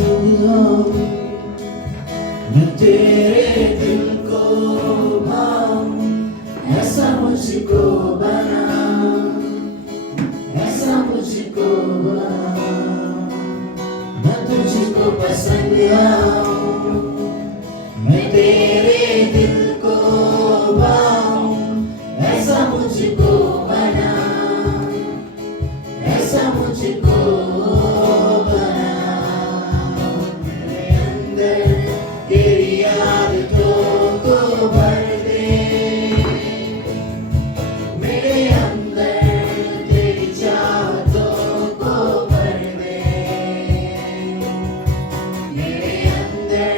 पसंद आऊं, मैं तेरे दिल को भाऊं, ऐसा मुझको बना, ऐसा मुझको बना। मैं तुझको पसंद आऊं, मैं तेरे दिल को भाऊं, ऐसा मुझको बना, ऐसा मुझको बना। मेरे अंदर तेरी आदतों को भर दे, मेरे अंदर तेरी चाहतों को भर दे, मेरे अंदर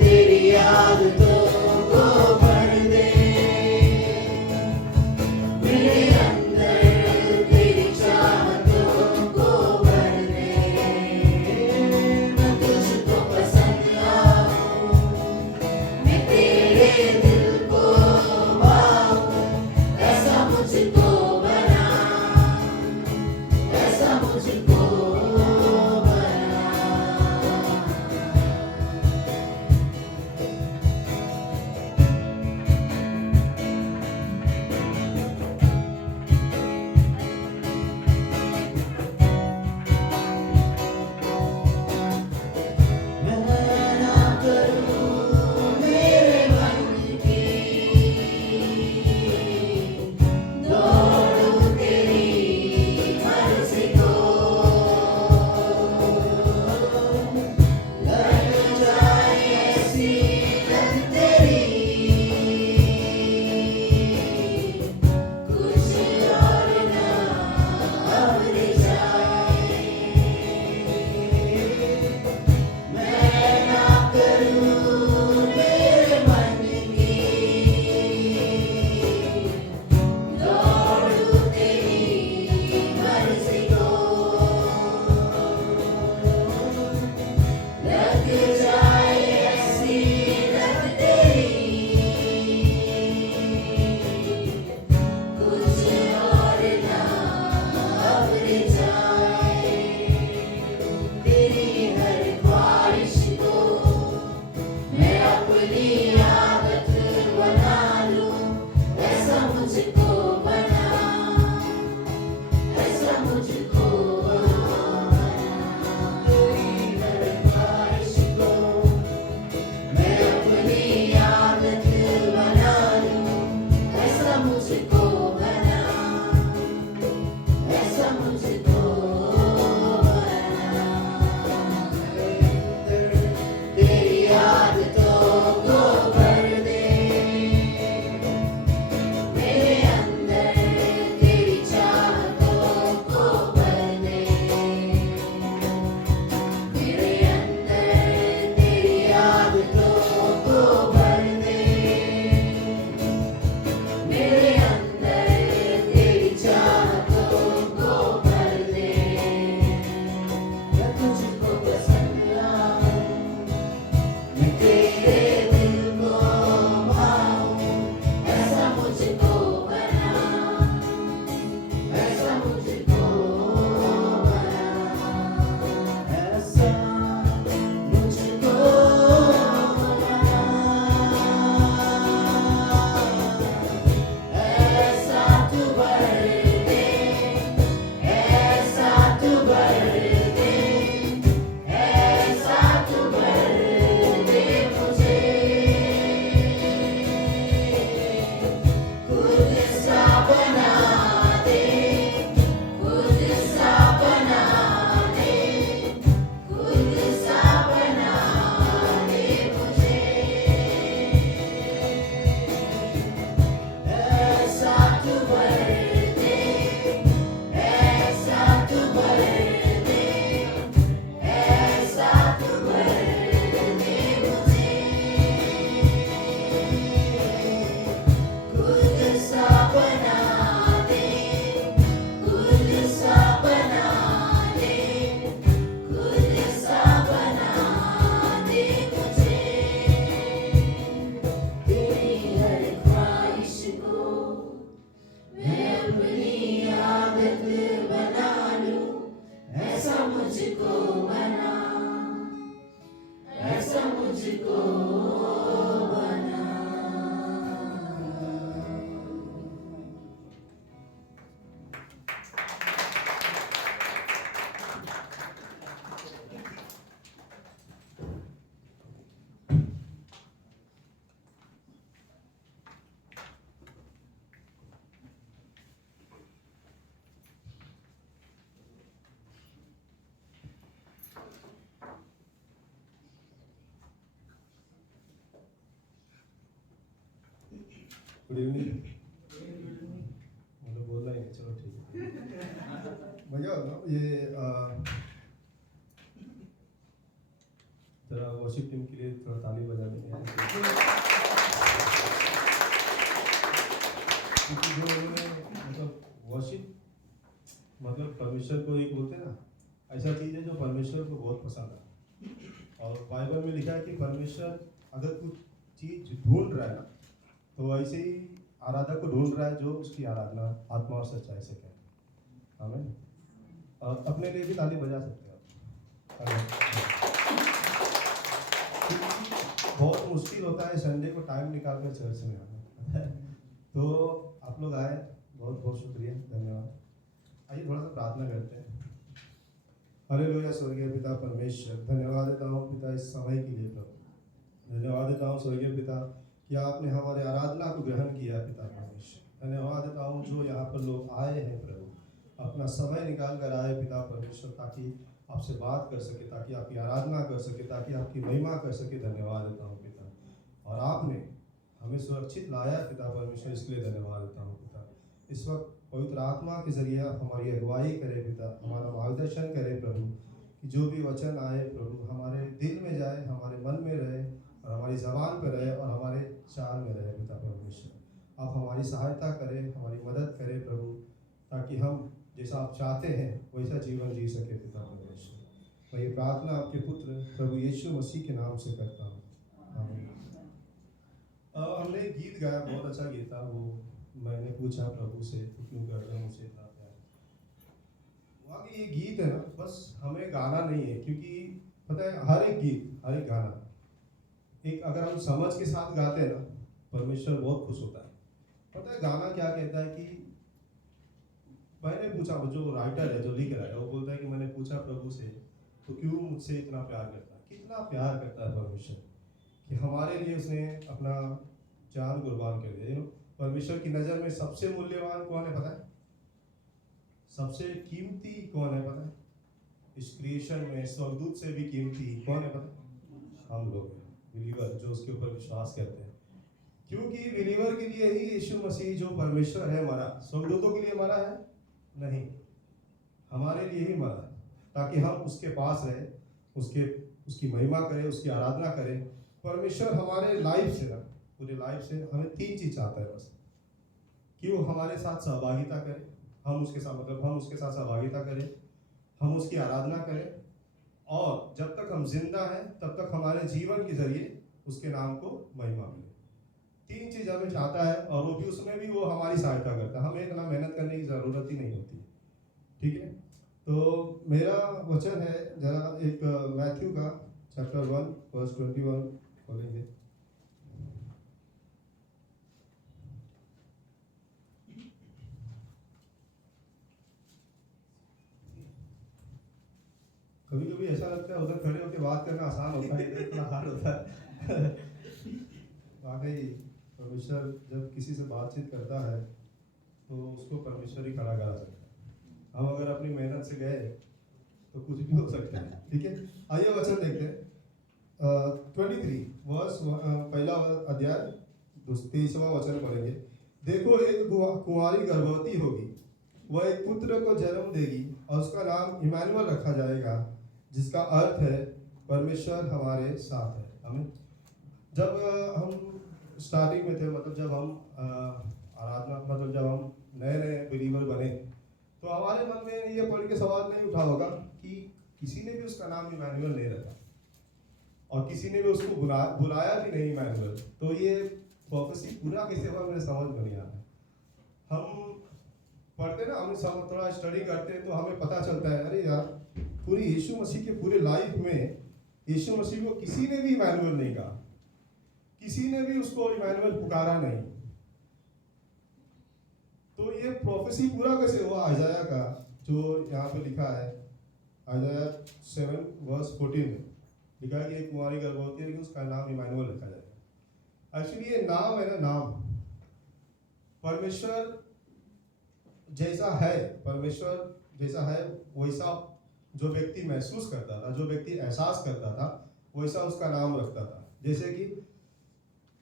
तेरी आदतों को भर दे, मेरे अंदर तेरी चाहतों को भर दे। मैं तुझको पसंद आऊं, मैं तेरे दिल को भाऊं, ऐसा मुझको बना, ऐसा मुझको बना। मैं ना करूं मेरे मन की, दौड़ूं तेरी मर्ज़ी को, लग जाए ऐसी लग तेरी, कुछ और ना अवध जाए। मैं ना करूं मेरे मन की, दौड़ूं तेरी मर्ज़ी को, लग जाए ऐसी लग तेरी, कुछ और ना अवध जाए। तेरी हर ख्वाहिश को मैं अपनी आदत बना लूं, ऐसा मुझको बना, ऐसा मुझको बना। तेरी हर ख्वाहिश को मैं अपनी आदत बना लूं, ऐसा मुझको बना, ऐसा मुझको बना। तेरी आदतों को मुझको बना। Good evening. मतलब बोलना ही है, चलो ठीक है। भैया ये जरा वर्शिप टीम के लिए थोड़ा ताली बजा देंगे, क्योंकि जो उन्होंने मतलब वर्शिप मतलब परमेश्वर को एक बोलते हैं ना, ऐसा चीज़ है जो परमेश्वर को बहुत पसंद है। और बाइबल में लिखा है कि परमेश्वर अगर कुछ चीज़ ढूंढ रहा है ना, तो ऐसे ही आराधक को ढूंढ रहा है जो उसकी आराधना आत्मा और सच्चाई से करे। आमीन। और अपने लिए भी ताली बजा सकते हो आप। बहुत मुश्किल होता है संडे को टाइम निकाल कर चर्च में आना। तो आप लोग आए, बहुत बहुत शुक्रिया, धन्यवाद। आइए थोड़ा सा प्रार्थना करते हैं। हालेलुया। स्वर्गीय पिता परमेश्वर, धन्यवाद देता हूँ पिता इस समय के लिए प्रभु। धन्यवाद देता हूँ स्वर्गीय पिता कि आपने हमारे आराधना को ग्रहण किया पिता परमेश्वर। धन्यवाद देता हूँ जो यहाँ पर लोग आए हैं प्रभु, अपना समय निकाल कर आए पिता परमेश्वर, ताकि आपसे बात कर सके, ताकि आपकी आराधना कर सके, ताकि आपकी महिमा कर सके। धन्यवाद देता हूँ पिता। और आपने हमें सुरक्षित लाया पिता परमेश्वर, इसके लिए धन्यवाद देता हूँ पिता। इस वक्त पवित्र आत्मा के जरिए आप हमारी अगुवाई करें पिता, हमारा मार्गदर्शन करें प्रभु, कि जो भी वचन आए प्रभु हमारे दिल में जाए, हमारे मन में रहे और हमारी ज़बान पर रहे और हमारे चाल में रहे पिता परमेश्वर। आप हमारी सहायता करें, हमारी मदद करें प्रभु, ताकि हम जैसा आप चाहते हैं वैसा जीवन जी सके पिता परमेश्वर। मैं ये प्रार्थना आपके पुत्र प्रभु यीशु मसीह के नाम से करता हूँ, आमीन। हमने एक गीत गाया, बहुत अच्छा गीत था वो। मैंने पूछा प्रभु से तो क्यों कर रहे हो मुझसे इतना प्यार। वाकई ये गीत है ना, बस हमें गाना नहीं है, क्योंकि पता है हर एक गीत, हर एक गाना एक अगर हम समझ के साथ गाते हैं ना, परमेश्वर बहुत खुश होता है। पता है गाना क्या कहता है कि मैंने पूछा, जो राइटर है, जो लिख रहा है, वो बोलता है कि मैंने पूछा प्रभु से तो क्यों मुझसे इतना प्यार करता है। कितना प्यार करता है परमेश्वर कि हमारे लिए उसने अपना जान कुर्बान कर दिया। परमेश्वर की नज़र में सबसे मूल्यवान कौन है पता है? सबसे कीमती कौन है पता है? इस क्रिएशन में स्वर्गदूत से भी कीमती कौन है पता है? हम लोग बिलीवर, जो उसके ऊपर विश्वास करते हैं। क्योंकि बिलीवर के लिए ही यीशु मसीह जो परमेश्वर है मरा। स्वर्गदूतों के लिए मरा है नहीं, हमारे लिए ही मरा, ताकि हम उसके पास रहे, उसकी महिमा करें, उसकी आराधना करें। परमेश्वर हमारे लाइफ से ना, पूरे लाइफ से हमें तीन चीज चाहता है बस, कि वो हमारे साथ सहभागिता करे, हम उसके साथ सहभागिता करें, हम उसकी आराधना करें, और जब तक हम जिंदा हैं तब तक हमारे जीवन के जरिए उसके नाम को महिमा मिले। तीन चीज हमें चाहता है, और वो भी उसमें भी वो हमारी सहायता करता है। हमें इतना मेहनत करने की जरूरत ही नहीं होती, ठीक है। तो मेरा वचन है, जरा एक मैथ्यू का चैप्टर 1 वर्स 21 खोलेंगे। कभी कभी ऐसा लगता है उधर खड़े होकर बात करना आसान होता है, इधर थोड़ा हार्ड होता है। वाकई परमेश्वर जब किसी से बातचीत करता है तो उसको परमेश्वर ही खड़ा करा सकता है। हम अगर अपनी मेहनत से गए तो कुछ भी हो सकता है, ठीक है। आइए वचन देखते हैं। 23 वर्स, पहला अध्याय 23वां वचन पढ़ेंगे। देखो एक कुंवारी गर्भवती होगी, वह एक पुत्र को जन्म देगी और उसका नाम इमानुएल रखा जाएगा, जिसका अर्थ है परमेश्वर हमारे साथ है। हमें जब हम स्टार्टिंग में थे, मतलब जब हम आराधना, मतलब जब हम नए नए बिलीवर बने, तो हमारे मन में ये पढ़ के सवाल नहीं उठा होगा कि किसी ने भी उसका नाम इमानुएल नहीं रखा और किसी ने भी उसको बुलाया भी नहीं इमानुएल। तो ये प्रोफेसी पूरा कैसे हुआ मेरे समझ में नहीं आ रहा। हम पढ़ते ना, हम थोड़ा स्टडी करते हैं तो हमें पता चलता है, अरे यार पूरी यीशु मसीह के पूरे लाइफ में यीशु मसीह को किसी ने भी इमैनुअल नहीं कहा, किसी ने भी उसको इमैनुअल पुकारा नहीं। तो ये प्रोफेसी पूरा कैसे हुआ आइजाया का, जो यहाँ पे लिखा है आइजाया 7:14 में लिखा है कि एक कुंवारी गर्भवती है कि उसका नाम इमैनुअल रखा जाएगा। एक्चुअली ये नाम है ना, नाम परमेश्वर जैसा है, परमेश्वर जैसा है वैसा जो व्यक्ति महसूस करता था, जो व्यक्ति एहसास करता था, वैसा उसका नाम रखता था। जैसे कि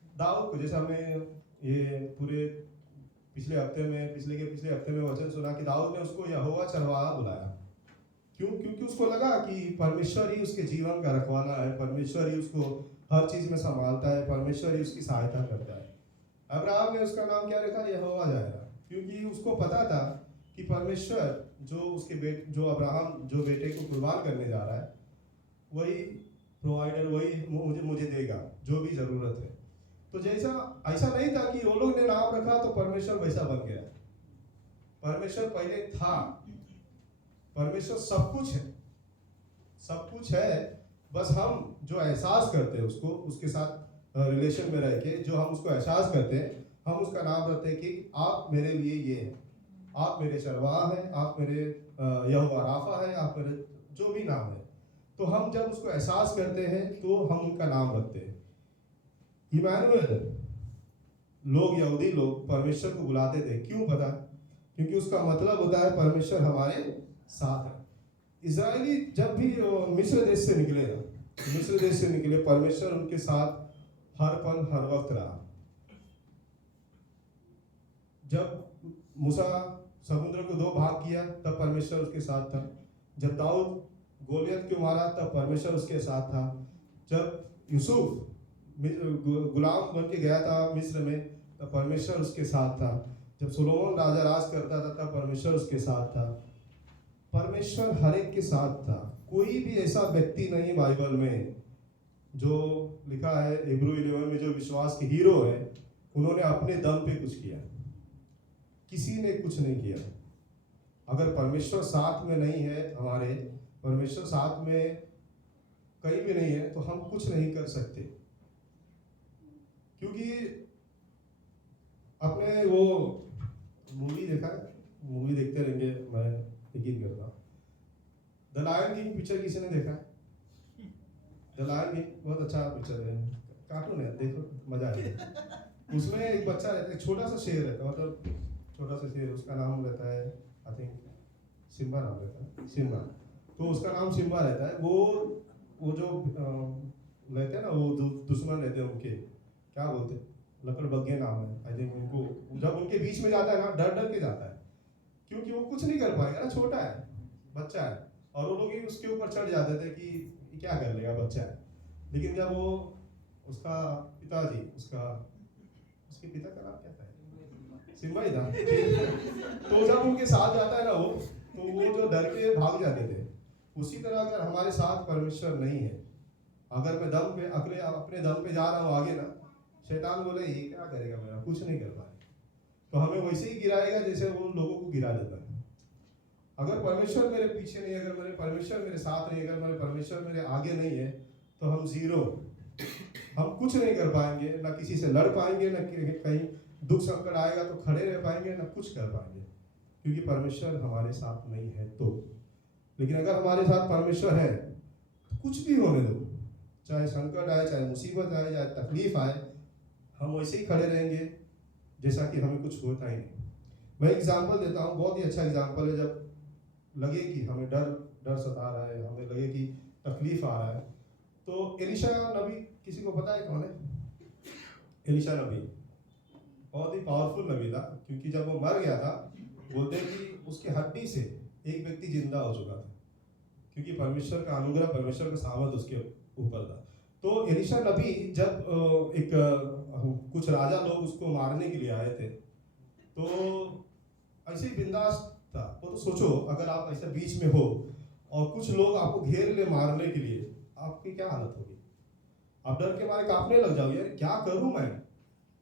दाऊद को, जैसे हमें ये पूरे पिछले हफ्ते में वचन सुना कि दाऊद ने उसको यहोवा चरवाहा बुलाया। क्यों? क्योंकि उसको लगा कि परमेश्वर ही उसके जीवन का रखवाला है, परमेश्वर ही उसको हर चीज में संभालता है, परमेश्वर ही उसकी सहायता करता है। अब्राहम ने उसका नाम क्या रखा? यहोवा जायरा, क्योंकि उसको पता था कि परमेश्वर जो अब्राहम जो बेटे को कुर्बान करने जा रहा है, वही प्रोवाइडर, वही मुझे देगा जो भी जरूरत है। तो जैसा ऐसा नहीं था कि वो लोग ने नाम रखा तो परमेश्वर वैसा बन गया। परमेश्वर पहले था, परमेश्वर सब कुछ है, सब कुछ है। बस हम जो एहसास करते हैं उसको, उसके साथ रिलेशन में रह के जो हम उसको एहसास करते हैं, हम उसका नाम रखते हैं कि आप मेरे लिए ये है, आप मेरे चरवाहा हैं, आप मेरे यहोवा राफा है, आप मेरे जो भी नाम है। तो हम जब उसको एहसास करते हैं तो हम उनका नाम रखते हैं। इमैनुअल लोग, यहूदी लोग परमेश्वर को बुलाते थे, क्यों पता? क्योंकि उसका मतलब होता है परमेश्वर हमारे साथ है। इजरायली जब भी मिस्र देश से निकले ना, मिस्र देश से निकले, परमेश्वर उनके साथ हर पल हर वक्त रहा। जब मूसा समुद्र को 2 भाग किया तब परमेश्वर उसके साथ था। जब दाऊद गोलियत को मारा तब परमेश्वर उसके साथ था। जब यूसुफ गुलाम बन के गया था मिस्र में तब परमेश्वर उसके साथ था। जब सुलोमन राजा राज करता था तब परमेश्वर उसके साथ था। परमेश्वर हर एक के साथ था। कोई भी ऐसा व्यक्ति नहीं बाइबल में, जो लिखा है हिब्रू 11 में, जो विश्वास के हीरो है, उन्होंने अपने दम पे कुछ किया। किसी ने कुछ नहीं किया। अगर परमेश्वर साथ में नहीं है हमारे, परमेश्वर साथ में कहीं भी नहीं है, तो हम कुछ नहीं कर सकते। क्योंकि अपने वो मूवी देखा है, मूवी देखते रहेंगे, मैं यकीन करता हूँ। द लायन किंग पिक्चर किसी ने देखा है? द लायन किंग बहुत अच्छा पिक्चर है, कार्टून है, देखो मजा आएगा। उसमें एक बच्चा रहता है, छोटा सा शेर रहता है, मतलब छोटा सा शेर, उसका नाम रहता है आई थिंक सिम्बा नाम रहता है, सिम्बा। तो उसका नाम सिम्बा रहता है। वो जो रहते हैं ना, वो दुश्मन रहते हैं उनके, क्या बोलते हैं, लकड़बग्गे नाम है आई थिंक उनको। जब उनके बीच में जाता है ना, डर डर के जाता है, क्योंकि वो कुछ नहीं कर पाएगा ना, छोटा है, बच्चा है। और वो लोग ही उसके ऊपर चढ़ जाते थे कि क्या कर लेगा, बच्चा है। लेकिन जब वो उसका पिताजी, उसके पिता का नाम क्या था? सिम्बा ही था। तो जब उनके साथ जाता है ना वो, तो वो जो डर के भाग जाते थे। उसी तरह अगर हमारे साथ परमेश्वर नहीं है, अगर मैं दम पे अपने दम पे जा रहा हूँ आगे ना, शैतान बोले ये क्या करेगा मेरा, कुछ नहीं कर पाएगा, तो हमें वैसे ही गिराएगा जैसे वो लोगों को गिरा देता है। अगर परमेश्वर मेरे पीछे नहीं, अगर मेरे परमेश्वर मेरे साथ नहीं, अगर मेरे परमेश्वर मेरे आगे नहीं है, तो हम जीरो, हम कुछ नहीं कर पाएंगे, ना किसी से लड़ पाएंगे, ना कहीं दुख संकट आएगा तो खड़े रह पाएंगे, ना कुछ कर पाएंगे, क्योंकि परमेश्वर हमारे साथ नहीं है। तो लेकिन अगर हमारे साथ परमेश्वर है तो कुछ भी होने दो, चाहे संकट आए, चाहे मुसीबत आए, चाहे तकलीफ आए, हम वैसे ही खड़े रहेंगे जैसा कि हमें कुछ होता ही नहीं। मैं एग्जाम्पल देता हूँ, बहुत ही अच्छा एग्जाम्पल है। जब लगे कि हमें डर सता रहा है, हमें लगे कि तकलीफ आ रहा है, तो एलिशा नबी, किसी को पता है कौन है? एलिशा नबी बहुत ही पावरफुल नबी था, क्योंकि जब वो मर गया था, बोलते हैं कि उसकी हड्डी से एक व्यक्ति जिंदा हो चुका था, क्योंकि परमेश्वर का अनुग्रह, परमेश्वर का सामर्थ उसके ऊपर था। तो एलिशा नबी जब कुछ राजा लोग उसको मारने के लिए आए थे, तो ऐसे ही बिंदास था वो। तो सोचो अगर आप ऐसे बीच में हो और कुछ लोग आपको घेर ले मारने के लिए, आपकी क्या हालत होगी? आप डर के मारे कांपने लग जाओगे, यार क्या करूं मैं।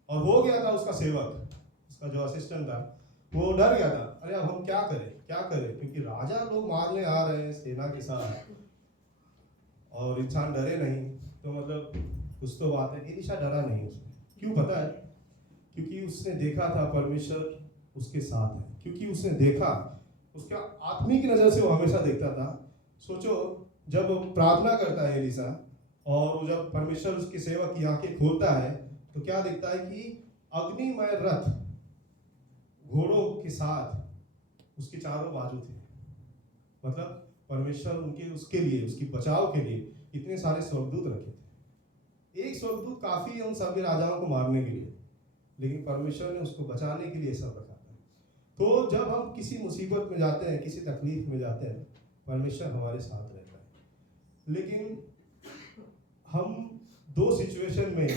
और हो गया था उसका सेवक, उसका जो असिस्टेंट था, वो डर गया था, अरे अब हम क्या करें, क्योंकि राजा लोग मारने आ रहे हैं सेना के साथ। और इंसान डरे नहीं, तो मतलब कुछ तो बात है। एलीशा डरा नहीं उसमें, क्यों पता है? क्योंकि उसने देखा था परमेश्वर उसके साथ है, क्योंकि उसने देखा, उसका आत्मिक नज़र से वो हमेशा देखता था। सोचो, जब वो प्रार्थना करता है एलीशा, और वो जब परमेश्वर उसकी सेवा की आंखें खोलता है, तो क्या दिखता है कि अग्निमय रथ घोड़ों के साथ उसके चारों बाजू थे। मतलब परमेश्वर उनके उसके लिए, उसकी बचाव के लिए इतने सारे स्वर्गदूत रखे थे। एक स्वर्गदूत काफी है उन सभी राजाओं को मारने के लिए, लेकिन परमेश्वर ने उसको बचाने के लिए सब रखा था। तो जब हम किसी मुसीबत में जाते हैं, किसी तकलीफ में जाते हैं, परमेश्वर हमारे साथ रहता है। लेकिन हम दो सिचुएशन में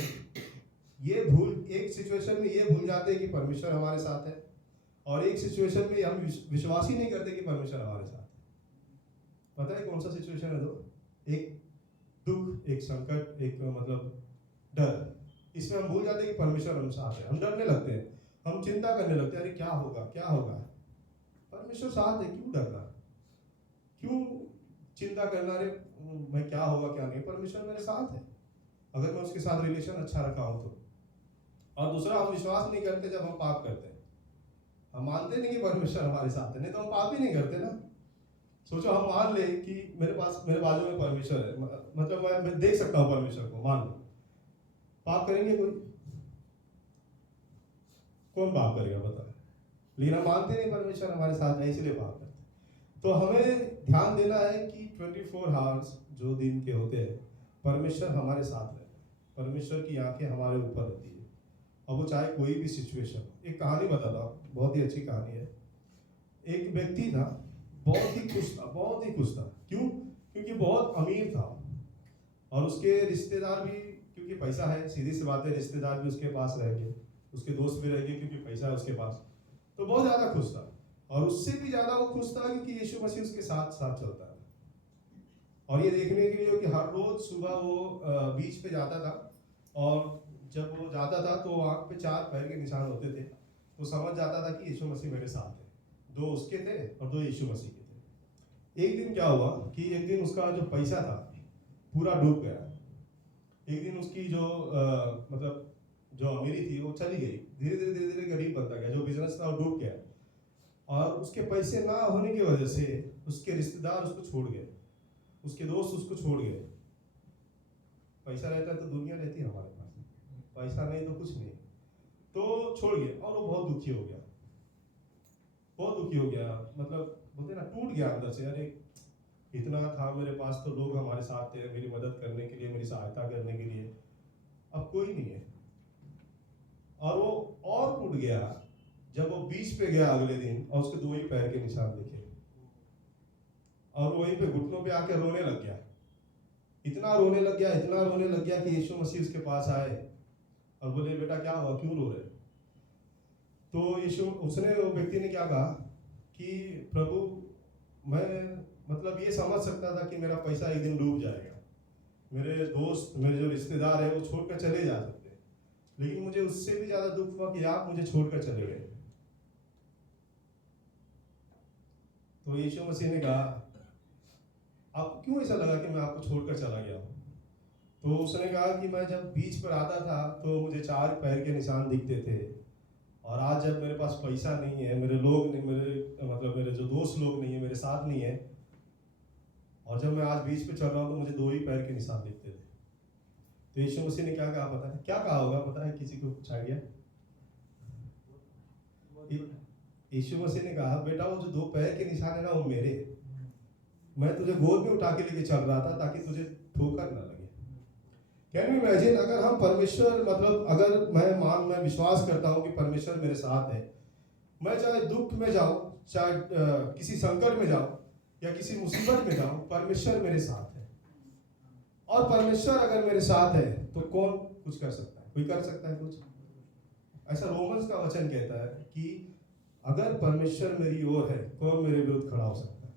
एक सिचुएशन में ये भूल जाते हैं कि परमेश्वर हमारे साथ है, और एक सिचुएशन में हम विश्वास ही नहीं करते कि परमेश्वर हमारे साथ है। पता है कौन सा सिचुएशन है? दो, एक दुख, एक संकट, एक मतलब डर। इसमें हम भूल जाते हैं कि परमेश्वर हम साथ है, हम डरने लगते हैं, हम चिंता करने लगते हैं, अरे क्या होगा क्या होगा। परमेश्वर साथ है, क्यों डरना, क्यों चिंता करना, अरे मैं क्या होगा क्या नहीं, परमेश्वर मेरे साथ है अगर मैं उसके साथ रिलेशन अच्छा रखा हूं तो। और दूसरा, हम विश्वास नहीं करते जब हम पाप करते हैं, हम मानते नहीं कि परमेश्वर हमारे साथ है, नहीं तो हम पाप ही नहीं करते ना। सोचो, हम मान ले कि मेरे बाजू में परमेश्वर है, मतलब मैं देख सकता हूँ परमेश्वर को, मान लो, पाप करेंगे कोई? कौन पाप करेगा बता? लेकिन हम मानते नहीं परमेश्वर हमारे साथ है, इसलिए पाप करते। तो हमें ध्यान देना है कि 24 आवर्स जो दिन के होते हैं, परमेश्वर हमारे साथ रहता है, परमेश्वर की आंखें हमारे ऊपर रहती है, और वो चाहे कोई भी सिचुएशन हो। एक कहानी बताता हूँ, बहुत ही अच्छी कहानी है। एक व्यक्ति था, बहुत ही खुश था, बहुत ही खुश था। क्यों? क्योंकि बहुत अमीर था, और उसके रिश्तेदार भी, क्योंकि पैसा है, सीधी सी बात है, रिश्तेदार भी उसके पास रहेंगे, उसके दोस्त भी रहेंगे, क्योंकि पैसा है उसके पास। तो बहुत ज़्यादा खुश था, और उससे भी ज़्यादा वो खुश था क्योंकि यीशु मसीह उसके साथ साथ चलता है। और ये देखने के लिए कि हर रोज सुबह वो बीच पे जाता था, और जब वो जाता था तो आँख पे 4 पैर के निशान होते थे। वो समझ जाता था कि यीशु मसीह मेरे साथ है, 2 उसके थे और 2 यीशु मसीह के थे। एक दिन क्या हुआ कि एक दिन उसका जो पैसा था पूरा डूब गया। एक दिन उसकी जो मतलब जो अमीरी थी वो चली गई, धीरे धीरे धीरे धीरे गरीब बनता गया, जो बिजनेस था वो डूब गया। और उसके पैसे ना होने की वजह से उसके रिश्तेदार उसको छोड़ गए, उसके दोस्त उसको छोड़ गए। पैसा रहता है तो दुनिया रहती है हमारे पास, पैसा नहीं तो कुछ नहीं, तो छोड़ गए। और वो बहुत दुखी हो गया, बहुत दुखी हो गया, मतलब बोलते ना, टूट गया अंदर से। अरे इतना था मेरे पास, तो लोग हमारे साथ थे मेरी मदद करने के लिए, मेरी सहायता करने के लिए, अब कोई नहीं है। और वो और टूट गया जब वो बीच पे गया अगले दिन, और उसके 2 ही पैर के निशान दिखे, और वहीं पे घुटनों पे आके रोने लग गया। इतना रोने लग गया, इतना रोने लग गया कि यीशु मसीह उसके पास आए और बोले, बेटा क्या हुआ, क्यों रो रहे? तो उसने, वो व्यक्ति ने क्या कहा कि प्रभु, मैं मतलब ये समझ सकता था कि मेरा पैसा एक दिन डूब जाएगा, मेरे दोस्त, मेरे जो रिश्तेदार है वो छोड़कर चले जा सकते हैं, लेकिन मुझे उससे भी ज्यादा दुख हुआ कि आप मुझे छोड़कर चले गए। तो यीशु मसीह ने कहा, आपको क्यों ऐसा लगा कि मैं आपको छोड़कर चला गया हूँ? तो उसने कहा कि मैं जब बीच पर आता था तो मुझे 4 पैर के निशान दिखते थे, और आज जब मेरे पास पैसा नहीं है, मेरे लोग नहीं, मेरे जो दोस्त लोग नहीं है, मेरे साथ नहीं है, और जब मैं आज बीच पे चल रहा हूँ तो मुझे 2 ही पैर के निशान दिखते थे। तो यीशु मसीह ने क्या कहा पता है? क्या कहा होगा पता है? किसी को कुछ आइडिया? यीशु मसीह ने कहा, बेटा वो जो 2 पैर के निशान है ना, वो मेरे, मैं तुझे गोद में उठा के लेके चल रहा था ताकि तुझे ठोकर ना लगे। कैन यू इमेजिन, अगर हम परमेश्वर, मतलब अगर मैं विश्वास करता हूँ कि परमेश्वर मेरे साथ है, मैं चाहे दुख में जाऊं, चाहे किसी संकट में जाऊं, या किसी मुसीबत में जाऊं, परमेश्वर मेरे साथ है। और परमेश्वर अगर मेरे साथ है तो कौन कुछ कर सकता है? कोई कर सकता है कुछ? ऐसा रोमन्स का वचन कहता है कि अगर परमेश्वर मेरी ओर है, कौन मेरे विरुद्ध खड़ा हो सकता है?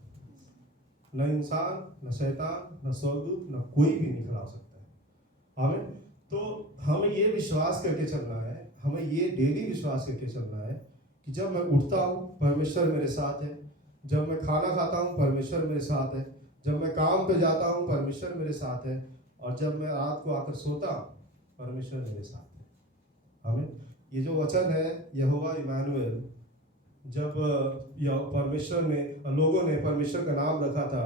न इंसान, न शैतान, न स्वर्गदूत, न कोई भी नहीं खड़ा हो सकता है। हमें तो हमें ये विश्वास करके चलना है, हमें ये डेली विश्वास करके चलना है कि जब मैं उठता हूँ परमेश्वर मेरे साथ है, जब मैं खाना खाता हूँ परमेश्वर मेरे साथ है, जब मैं काम पे जाता हूँ परमेश्वर मेरे साथ है, और जब मैं रात को आकर सोता परमेश्वर मेरे साथ है। आमीन। ये जो वचन है यहोवा इमानुएल, जब परमेश्वर ने, लोगों ने परमेश्वर का नाम रखा था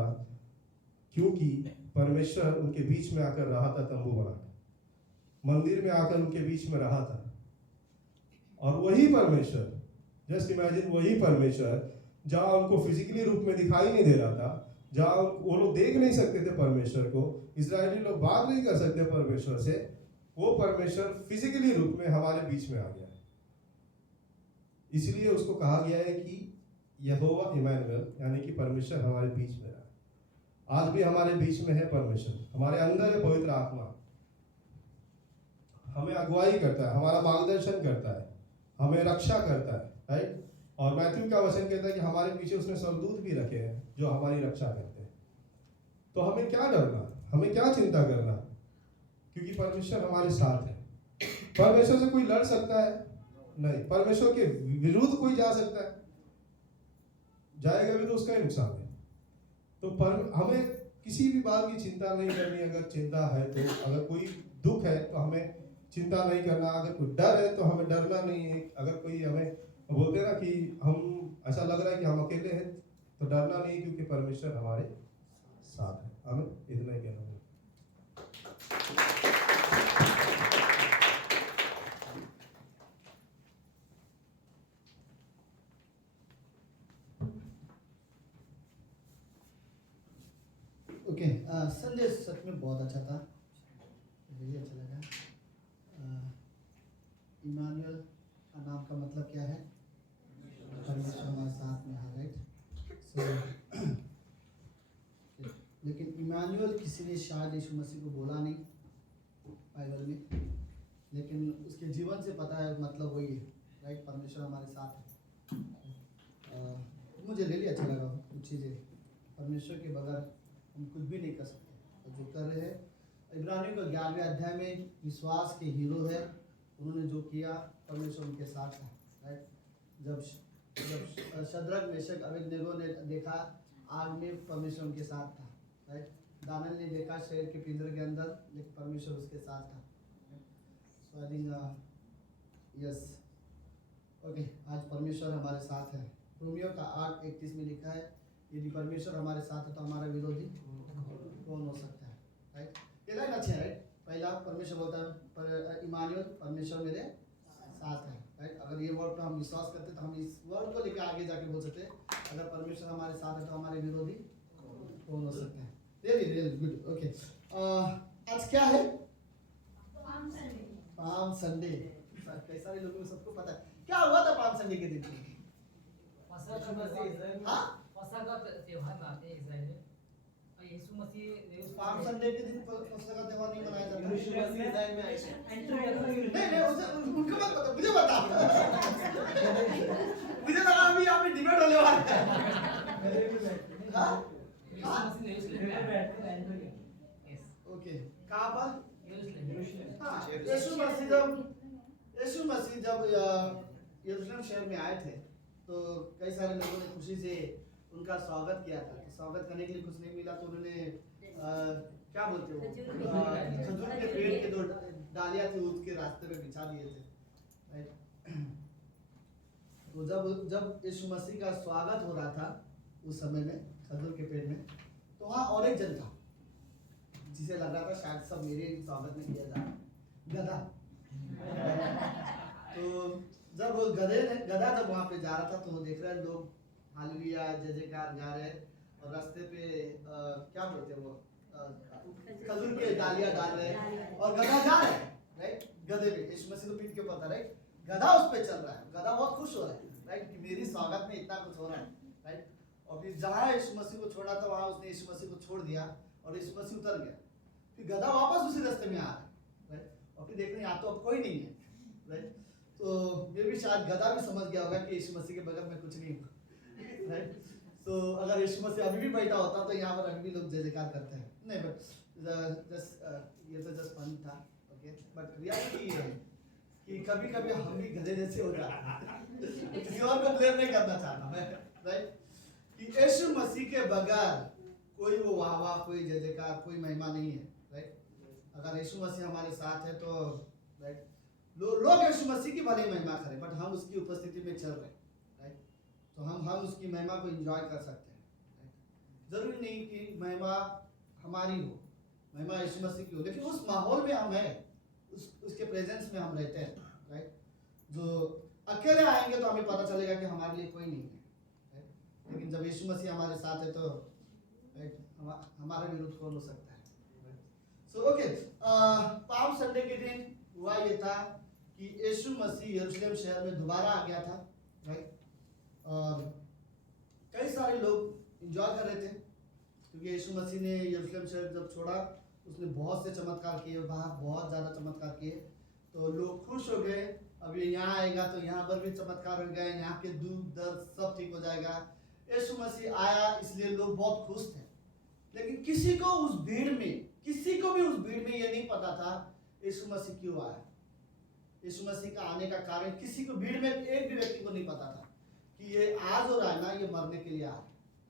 क्योंकि परमेश्वर उनके बीच में आकर रहा था, तंबू बनाकर मंदिर में आकर उनके बीच में रहा था। और वही परमेश्वर, जस्ट इमेजिन, वही परमेश्वर जहाँ उनको फिजिकली रूप में दिखाई नहीं दे रहा था, जहाँ वो लोग देख नहीं सकते थे परमेश्वर को, इजरायली लोग बात नहीं कर सकते परमेश्वर से, वो परमेश्वर फिजिकली रूप में हमारे बीच में आ गया है। इसलिए उसको कहा गया है कि यहोवा इमानुएल, यानी कि परमेश्वर हमारे बीच में रहा। आज भी हमारे बीच में है परमेश्वर, हमारे अंदर है पवित्र आत्मा, हमें अगुवाई करता है, हमारा मार्गदर्शन करता है, हमें रक्षा करता है, राइट। और मैथ्यू का वचन कहता है कि हमारे पीछे उसने स्वर्गदूत भी रखे हैं जो हमारी रक्षा करते हैं। तो हमें क्या डरना, हमें क्या चिंता करना, क्योंकि परमेश्वर हमारे साथ है। परमेश्वर से कोई लड़ सकता है? नहीं। परमेश्वर के विरुद्ध कोई जा सकता है? जाएगा भी तो उसका ही नुकसान है। तो हमें किसी भी बात की चिंता नहीं करनी। अगर चिंता है तो, अगर कोई दुख है तो हमें चिंता नहीं करना, अगर कोई डर है तो हमें डरना नहीं है। अगर कोई हमें बोलते ना कि हम, ऐसा लग रहा है कि हम अकेले हैं, तो डरना नहीं, क्योंकि परमेश्वर हमारे साथ है। हमें इतना ही कहना है। ओके, संदेश सच में बहुत अच्छा था, मुझे अच्छा लगा। इमानुएल का नाम का मतलब क्या है? परमेश्वर हमारे साथ में है, राइट। लेकिन इमानुएल किसी ने शायद यीशु मसीह को बोला नहीं बाइबल में, लेकिन उसके जीवन से पता है मतलब वही है, राइट। परमेश्वर हमारे साथ है। मुझे रियली अच्छा लगा कुछ चीज़ें। परमेश्वर के बगैर हम कुछ भी नहीं कर सकते, और जो कर रहे हैं। इब्रानियों का 11वें अध्याय में विश्वास के हीरो है, उन्होंने जो किया परमेश्वर उनके साथ था, राइट। जब शद्रक मेशक अबेदनेगो ने देखा आग में, परमेश्वर उनके साथ था, राइट। दानियल ने देखा शेर के पिंजरे के अंदर, लेकिन परमेश्वर उसके साथ था। सो आई थिंक यस, ओके, आज परमेश्वर हमारे साथ है। रोमियो का 8:31 में लिखा है, यदि परमेश्वर हमारे साथ है तो हमारा विरोधी कौन हो सकता है, राइट। ये लाइन अच्छा है, राइट। पहला परमेश्वर बोलता है इमानुएल, परमेश्वर मेरे साथ है, राइट। अगर ये वर्ड पर हम विश्वास करते तो हम इस वर्ड को लेकर आगे जाके बोल सकते हैं, अगर परमेश्वर हमारे साथ है तो हमारे विरोधी कौन हो सकता है। Really really good. ओके, आज क्या है? Palm Sunday. कई सारे लोगों को सबको पता है क्या हुआ था पाम संडे के दिन। पसखा का त्योहार मनाते हैं इज़राइल में, और यीशु मसीह पाम संडे के दिन पसखा का त्योहार नहीं मनाया जाता। यीशु मसीह इज़राइल में आए थे। नहीं उसे उनको मत पता, मुझे बता। मुझे लगा अभी यहाँ पे डिबेट होने वाला है। हाँ? यीशु मसीह यरूशलेम में आए थे। यस, ओके, कहाँ पर? यरूशलेम। हाँ, यीशु मसीह जब यरूशलेम शहर में आए थे, तो कई सारे लोगों ने खुशी से उनका स्वागत किया था। स्वागत करने के लिए कुछ नहीं मिला तो उन्होंने क्या बोलते हो, खजूर के पेड़ के 2 डालियां थी, उसके रास्ते पे बिछा दिए थे, राइट। तो जब यीशु मसीह का स्वागत हो रहा था उस समय में खजूर के पेड़ में, तो वहाँ और एक जन था जिसे लग रहा था शायद सब मेरे स्वागत में किया जा, गधा। तो जब वो गधा जब वहाँ पे जा रहा था, तो वो देख रहे हैं लोग हालेलुया जय जयकार गा रहे हैं, और रास्ते पे क्या बोलते हैं वो खजूर के डालियां डाल रहे हैं, और गधा जा रहा है, राइट। गधे पे यीशु मसीह तो पीठ के ऊपर था, राइट। गधा उस पे चल रहा है, गधा बहुत खुश हो रहा है, राइट, कि मेरी स्वागत में इतना कुछ हो रहा है, राइट। और फिर जहाँ यीशु मसीह को छोड़ा था वहाँ उसने यीशु मसीह को छोड़ दिया, और यीशु मसीह उतर गया। फिर गधा वापस उसी रास्ते में आ रहा है, राइट। और फिर देख रहे हैं यहाँ तो अब कोई नहीं है, राइट। तो ये भी शायद गधा भी समझ गया होगा कि यीशु मसीह के बगल में कुछ नहीं होगा, राइट। तो अगर यीशु मसीह अभी भी बैठा होता तो यहाँ पर अभी भी लोग जय जयकार करते हैं। नहीं, बट जस्ट ये तो जस्ट फन था, ओके। बट रियलिटी ये है कि कभी कभी हम भी गधे जैसे हो जाते हैं। किसी और को ब्लेम नहीं करना चाहता मैं, राइट। कि यीशु मसीह के बगैर कोई वो वाह वाह, कोई जय जयकार, कोई महिमा नहीं है, राइट। अगर यीशु मसीह हमारे साथ है तो राइट, लोग यीशु मसीह की भले महिमा करें, बट हम उसकी उपस्थिति में चल रहे हैं, राइट। तो हम उसकी महिमा को एंजॉय कर सकते हैं, राइट। जरूरी नहीं कि महिमा हमारी हो, महिमा यीशु मसीह की हो, लेकिन उस माहौल में हम हैं, उसके प्रेजेंस में हम रहते हैं, राइट। जो अकेले आएंगे तो हमें पता चलेगा कि हमारे लिए कोई नहीं है, राइट। लेकिन जब यीशु मसीह हमारे साथ है तो राइट, हमारा विरोध कौन हो सकता है। सो ओके, पाम संडे के दिन हुआ ये था कि यीशु मसीह यरूशलेम शहर में दोबारा आ गया था, राइट। और कई सारे लोग एंजॉय कर रहे थे, क्योंकि यीशु मसीह ने यरूशलेम शहर जब छोड़ा उसने बहुत से चमत्कार किए, बाहर बहुत ज़्यादा चमत्कार किए, तो लोग खुश हो गए। अब ये यहाँ आएगा तो यहाँ पर भी चमत्कार हो गए, यहाँ के दुख दर्द सब ठीक हो जाएगा। यीशु मसीह आया इसलिए लोग बहुत खुश थे, लेकिन किसी को भी उस भीड़ में ये नहीं पता था यीशु मसीह क्यों आया। यीशु मसीह का आने का कारण किसी को, भीड़ में एक भी व्यक्ति को नहीं पता था कि ये आज हो रहा है ना, ये मरने के लिए आया,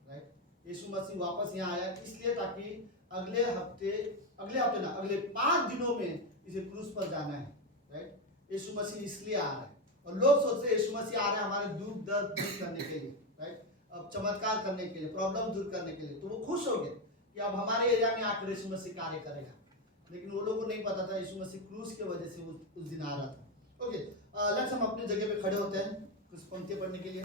राइट। यीशु मसीह वापस यहाँ आया इसलिए ताकि अगले 5 दिनों में इसे क्रूस पर जाना है, राइट। यीशु मसीह इसलिए आ रहा है, और लोग सोचते हैं यीशु मसीह आ रहा है हमारे दुख दर्द दूर करने के लिए, राइट, अब चमत्कार करने के लिए, प्रॉब्लम दूर करने के लिए। तो वो खुश हो गए कि अब हमारे एरिया में आकर यीशु मसीह कार्य करेगा, लेकिन वो लोगों को नहीं पता था यीशु मसीह क्रूस की वजह से उस दिन आ रहा था। ओके, लेट्स हम अपनी जगह पे खड़े होते हैं कुछ पंक्ति पढ़ने के लिए।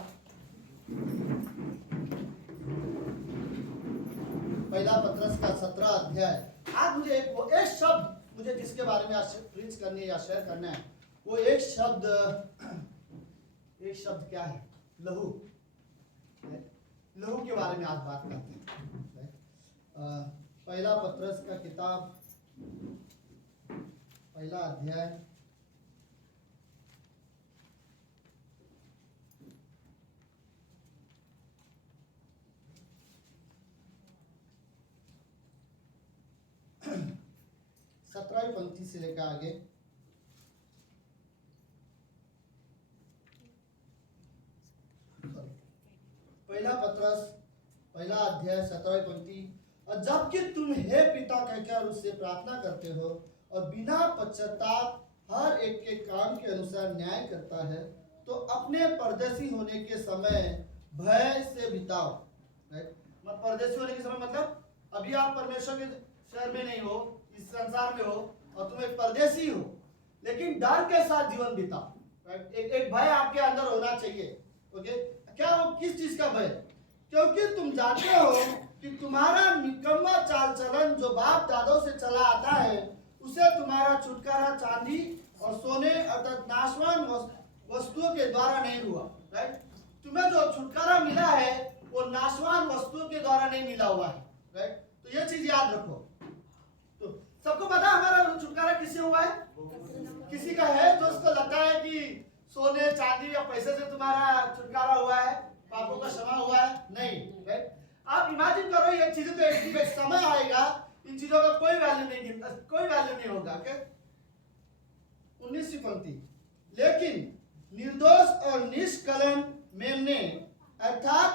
पहला पत्रस का 17 अध्याय। आज मुझे एक शब्द मुझे जिसके बारे में आज प्रीच करनी है या शेयर करना है, वो एक शब्द क्या है? लहू। लहू के बारे में आज बात करते हैं। पहला पत्रस का किताब, पहला अध्याय, सत्रहवीं पंक्ति से लेकर आगे। पहला पत्रस पहला अध्याय 17वीं पंक्ति। और जबकि तुम हे पिता कहकर उससे प्रार्थना करते हो और बिना पश्चाताप हर एक के काम के अनुसार न्याय करता है, तो अपने परदेशी होने के समय भय से बिताओ। परदेशी होने के समय मतलब अभी आप परमेश्वर के शहर में नहीं हो, इस संसार में हो और तुम एक परदेशी हो, लेकिन डर के साथ जीवन बिताओ। एक भय आपके अंदर होना चाहिए। ओके, क्या हो? किस चीज का भय? क्योंकि तुम जानते हो कि तुम्हारा निकम्मा चाल चलन जो बाप दादों से चला आता है, उसे तुम्हारा छुटकारा चांदी और सोने अर्थात नाशवान वस्तुओं के द्वारा नहीं हुआ। राइट, तुम्हें जो छुटकारा मिला है वो नाशवान वस्तुओं के द्वारा नहीं मिला हुआ है। राइट, तो ये चीज याद रखो। तो सबको पता हमारा छुटकारा किससे हुआ है? किसी का है जो उसको लगता है कि सोने चांदी या पैसे से तुम्हारा छुटकारा हुआ है, पापों का क्षमा हुआ है? नहीं। राइट, आप इमेजिन करो ये चीजें तो एक समय आएगा इन चीजों का कोई वैल्यू नहीं होगा। ओके, 19वीं पंक्ति। लेकिन निर्दोष और निष्कलंक मेमने अर्थात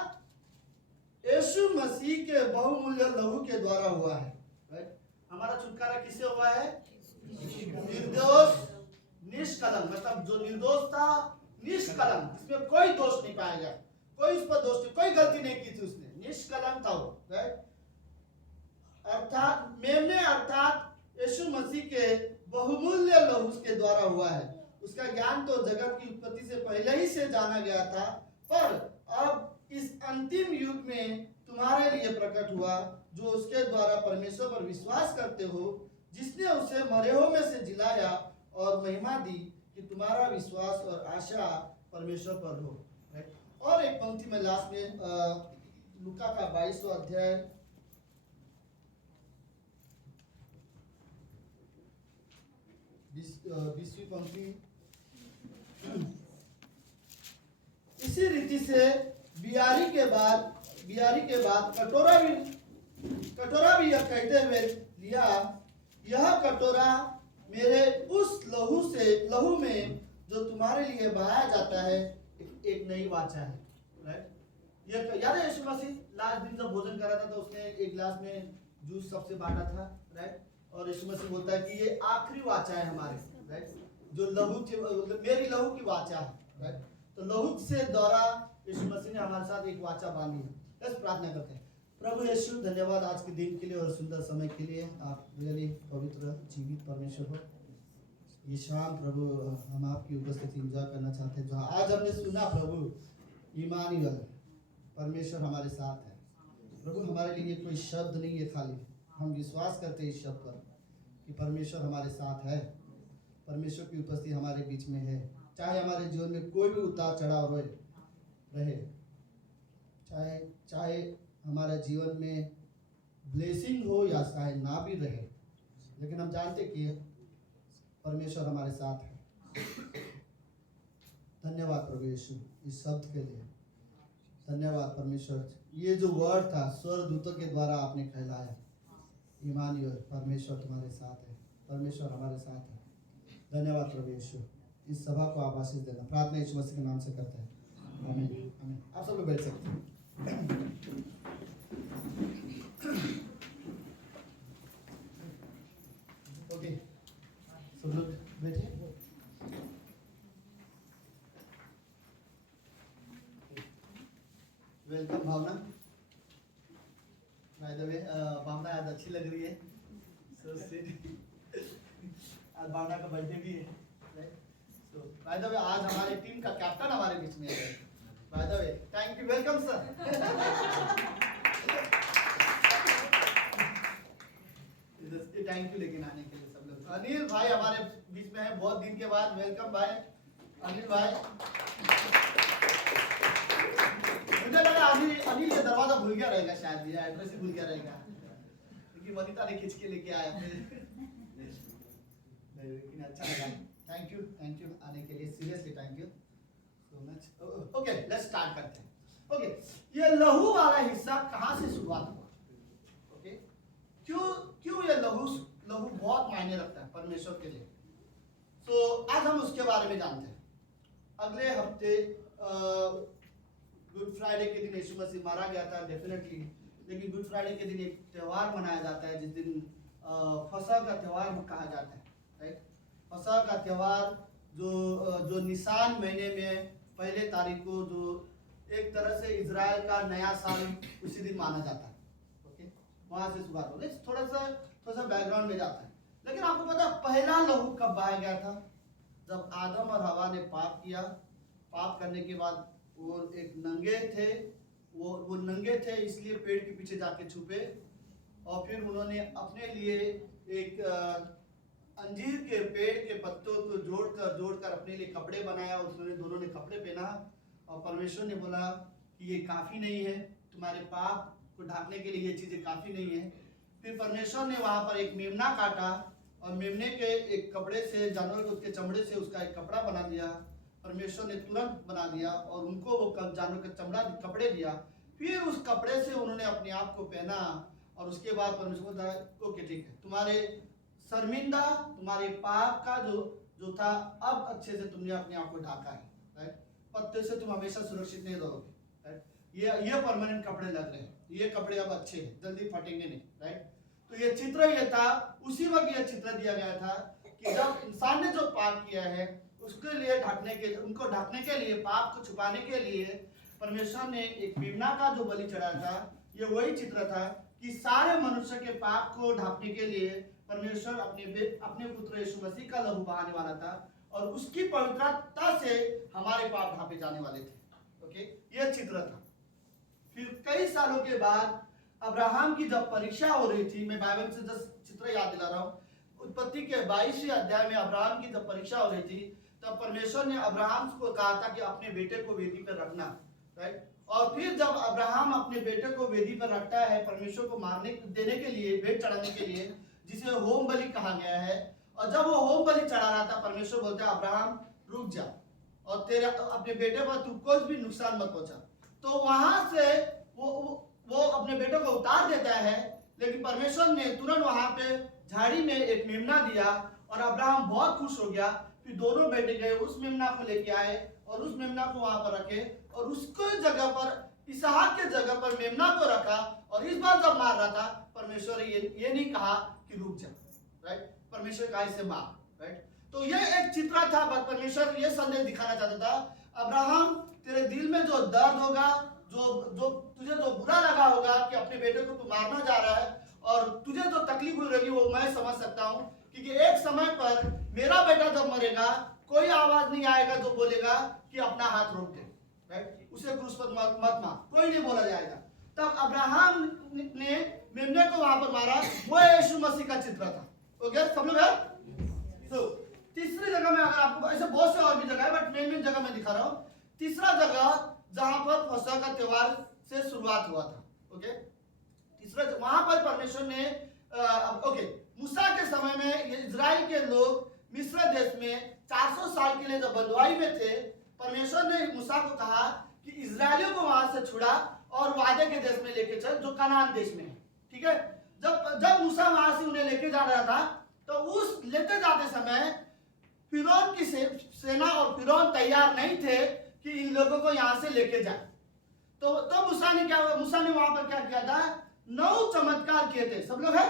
यीशु मसीह के बहुमूल्य लहू के द्वारा हुआ है। राइट, हमारा छुटकारा किससे हुआ है? निर्दोष निष्कलंक, मतलब जो निर्दोष था, निष्कलंक, जिसमें कोई दोष नहीं पाया गया, कोई उस पर दोष नहीं, कोई गलती नहीं की थी उसने, निष्कलंक था वो। राइट, अर्थात मेमने अर्थात यीशु मसीह के बहुमूल्य लहू के द्वारा हुआ है। उसका ज्ञान तो जगत की उत्पत्ति से पहले ही से जाना गया था, पर अब इस अंतिम युग में तुम्हारे लिए प्रकट हुआ, जो उसके द्वारा परमेश्वर पर विश्वास करते हो, जिसने उसे मरेहों में से जिलाया और महिमा दी कि तुम्हारा विश्वास और आशा परमेश्वर पर हो। और एक पंक्ति में लास्ट में लूका का 22वां अध्याय, बीसवीं पंक्ति। इसी रीति से बियारी के बाद कटोरा भी यह कहते हुए लिया, यह कटोरा मेरे उस लहू में जो तुम्हारे लिए बहाया जाता है, एक नई वाचा है। राइट, ये याद है यीशु मसीह लास्ट दिन जब भोजन कर रहा था तो उसने एक गिलास में जूस सबसे बांटा था, राइट? और यीशु मसीह बोलता है कि ये आखिरी वाचा है हमारे, राइट? जो लहू की मेरी लहू की वाचा है, राइट? तो लहू से द्वारा यीशु मसीह ने हमारे साथ एक वाचा बांधी है। बस प्रार्थना करते हैं। प्रभु यीशु, धन्यवाद आज के दिन के लिए और सुंदर समय के लिए। आप रियली पवित्र जीवित परमेश्वर हो। ये शाम प्रभु हम आपकी उपस्थिति इंजॉय करना चाहते हैं। जो आज हमने सुना प्रभु, इमानुएल, परमेश्वर हमारे साथ है। प्रभु हमारे लिए कोई शब्द नहीं है, खाली हम विश्वास करते हैं इस शब्द पर कि परमेश्वर हमारे साथ है। परमेश्वर की उपस्थिति हमारे बीच में है। चाहे हमारे जीवन में कोई भी उतार चढ़ाव रहे, चाहे हमारे जीवन में ब्लेसिंग हो या चाहे ना भी रहे, लेकिन हम जानते कि परमेश्वर हमारे साथ है। धन्यवाद प्रभु यीशु इस शब्द के लिए। धन्यवाद परमेश्वर। ये जो वर्ड था स्वर्गदूतों के द्वारा आपने कहलाया, इमानुएल, परमेश्वर तुम्हारे साथ है, परमेश्वर हमारे साथ है। धन्यवाद प्रभु यीशु। इस सभा को आप आशीष देना। प्रार्थना यीशु मसीह के नाम से करते हैं, आमीन आमीन। आप सब लोग बैठ सकते हैं। ओके, सब लोग बैठे। Welcome Bhavna. By the way Bhavna आज अच्छी लग रही है, सो स्वीट। आज भावना का बर्थडे भी है, राइट? सो बाय द वे आज हमारे टीम का कैप्टन हमारे बीच में है। Bye the way thank you, welcome sir. Thank you लेकिन आने के लिए सब लोग। अनिल भाई हमारे बीच में है बहुत दिन के बाद, वेलकम भाई अनिल भाई। मुझे लगा अनिल ये दरवाजा भूल गया रहेगा, शायद ये एड्रेस ही भूल गया रहेगा, क्योंकि वनिता ने खींच के लेके आया फिर। लेकिन अच्छा लगा। थैंक यू आने के लिए, seriously thank you so much. Okay let's start करते हैं। ओके, ये लहू वाला हिस्सा कहाँ से शुरुआत हुआ? ओके, क्यों ये लहू बहुत मायने रखता है परमेश्वर के लिए? तो आज हम उसके बारे में जानते हैं। अगले हफ्ते गुड फ्राइडे के दिन यीशु मसीह मारा गया था डेफिनेटली, लेकिन गुड फ्राइडे के दिन एक त्यौहार मनाया जाता है जिस दिन फसह का त्यौहार कहा जाता है, राइट? फसह का त्यौहार जो निसान महीने में पहले तारीख को, जो एक तरह से इजराइल का नया साल उसी दिन माना जाता है। ओके, वहां से शुरुआत हो गई। थोड़ा सा बैकग्राउंड में जाता है। लेकिन आपको पता है पहला लहू कब बहाया गया था? जब आदम और हवा ने पाप किया। पाप करने के बाद वो एक नंगे थे, वो नंगे थे इसलिए पेड़ के पीछे जाके छुपे, और फिर उन्होंने अपने लिए एक अंजीर के पेड़ के पत्तों को जोड़कर अपने लिए कपड़े बनाया। उसने दोनों ने कपड़े पहना, और परमेश्वर ने बोला कि ये काफ़ी नहीं है, तुम्हारे पाप को ढांकने के लिए ये चीज़ें काफ़ी नहीं है। फिर परमेश्वर ने वहाँ पर एक मेमना काटा, और मेमने के एक कपड़े से, जानवर के उसके चमड़े से उसका एक कपड़ा बना दिया। परमेश्वर ने तुरंत बना दिया और उनको वो जानवर का चमड़ा कपड़े दिया। फिर उस कपड़े से उन्होंने अपने आप को पहना, और उसके बाद परमेश्वर ने कहा ओके ठीक है, तुम्हारे शर्मिंदा, तुम्हारे पाप का जो था, अब अच्छे से तुमने अपने आप को ढाका है, राइट? पत्ते से तुम हमेशा सुरक्षित नहीं रहोगे, राइट? ये परमानेंट कपड़े लग रहे हैं, ये कपड़े अब अच्छे हैं, जल्दी फटेंगे नहीं, राइट? तो ये चित्र ये था, उसी वक्त ये चित्र दिया गया था कि जब इंसान ने जो पाप किया है उसके लिए उनको ढकने के लिए, पाप को छुपाने के लिए परमेश्वर ने एक मेमना का जो बलि चढ़ाया था। ये वही चित्र था कि सारे मनुष्य के पाप को ढकने के लिए परमेश्वर अपने पुत्र यीशु मसीह का लहू बहाने वाला था, और उसकी पवित्रता से हमारे पाप ढांपे जाने वाले थे। ओके, ये चित्र था। फिर कई सालों के बाद अब्राहम की जब परीक्षा हो रही थी, मैं बाइबल से जस्ट चित्र याद दिला रहा हूँ। उत्पत्ति के 22वें अध्याय में अब्राहम की जब परीक्षा हो रही थी, तब परमेश्वर ने अब्राहम को कहा था कि अपने बेटे को वेदी पर रखना, राइट? और फिर जब अब्राहम अपने बेटे को वेदी पर रखता है परमेश्वर को देने के लिए, भेंट चढ़ाने के लिए, जिसे होम बलि कहा गया है, और जब वो होम बलि चढ़ा रहा था, परमेश्वर बोलता है अब्राहम रुक जा, और तेरे अपने बेटे पर तू कुछ भी नुकसान मत पहुंचा। तो वहां से वो अपने बेटे को उतार देता है, लेकिन परमेश्वर ने तुरंत वहां पे झाड़ी में एक मेमना दिया, और अब्राहम बहुत खुश हो गया। फिर दोनों बेटे गए, उस मेमना को लेके आए और उस मेमना को वहां पर रखे, और उसको जगह पर इसहाक के जगह पर मेमना को रखा, और इस बार जब मार रहा था परमेश्वर ने ये नहीं कहा कि रुक जा, राइट, परमेश्वर कहा इसे मार, राइट। तो ये एक चित्र था, परमेश्वर ये संदेश दिखाना चाहता था, अब्राहम तेरे दिल में जो दर्द होगा, जो तुझे जो बुरा लगा होगा कि अपने बेटे को तू मारना जा रहा है, और तुझे जो तकलीफ हुई रहेगी वो मैं समझ सकता हूँ, क्योंकि एक समय पर मेरा बेटा जब मरेगा कोई आवाज नहीं आएगा जो बोलेगा कि अपना हाथ रोक दे, राइट, उसे क्रूस पर मत मार, कोई नहीं बोला जाएगा। तब अब्राहम ने मेमने को वहां पर मारा, वो यीशु मसीह का चित्र था। ओके, सब लोग है। तो तीसरी जगह में, अगर आपको ऐसे बहुत से और भी जगह है, बट मेन जगह मैं दिखा रहा हूँ। तीसरा जगह जहां पर फसह का त्योहार से शुरुआत हुआ था, ओके, तीसरा वहां पर परमेश्वर ने ओके, मूसा के समय में ये इजराइल के लोग मिस्र देश में 400 साल के लिए जब बंधुआई में थे, परमेश्वर ने मूसा को कहा कि इजराइलियों को वहां से छुड़ा और वादे के देश में लेके चल, जो कनान देश में है, ठीक है। जब मूसा वहां से उन्हें लेके जा रहा था, तो उस लेते जाते समय फिरौन की सेना और फिरौन तैयार नहीं थे कि इन लोगों को यहाँ से लेके जाए। तो मूसा ने वहां पर क्या किया था, 9 चमत्कार किए थे। सब लोग है,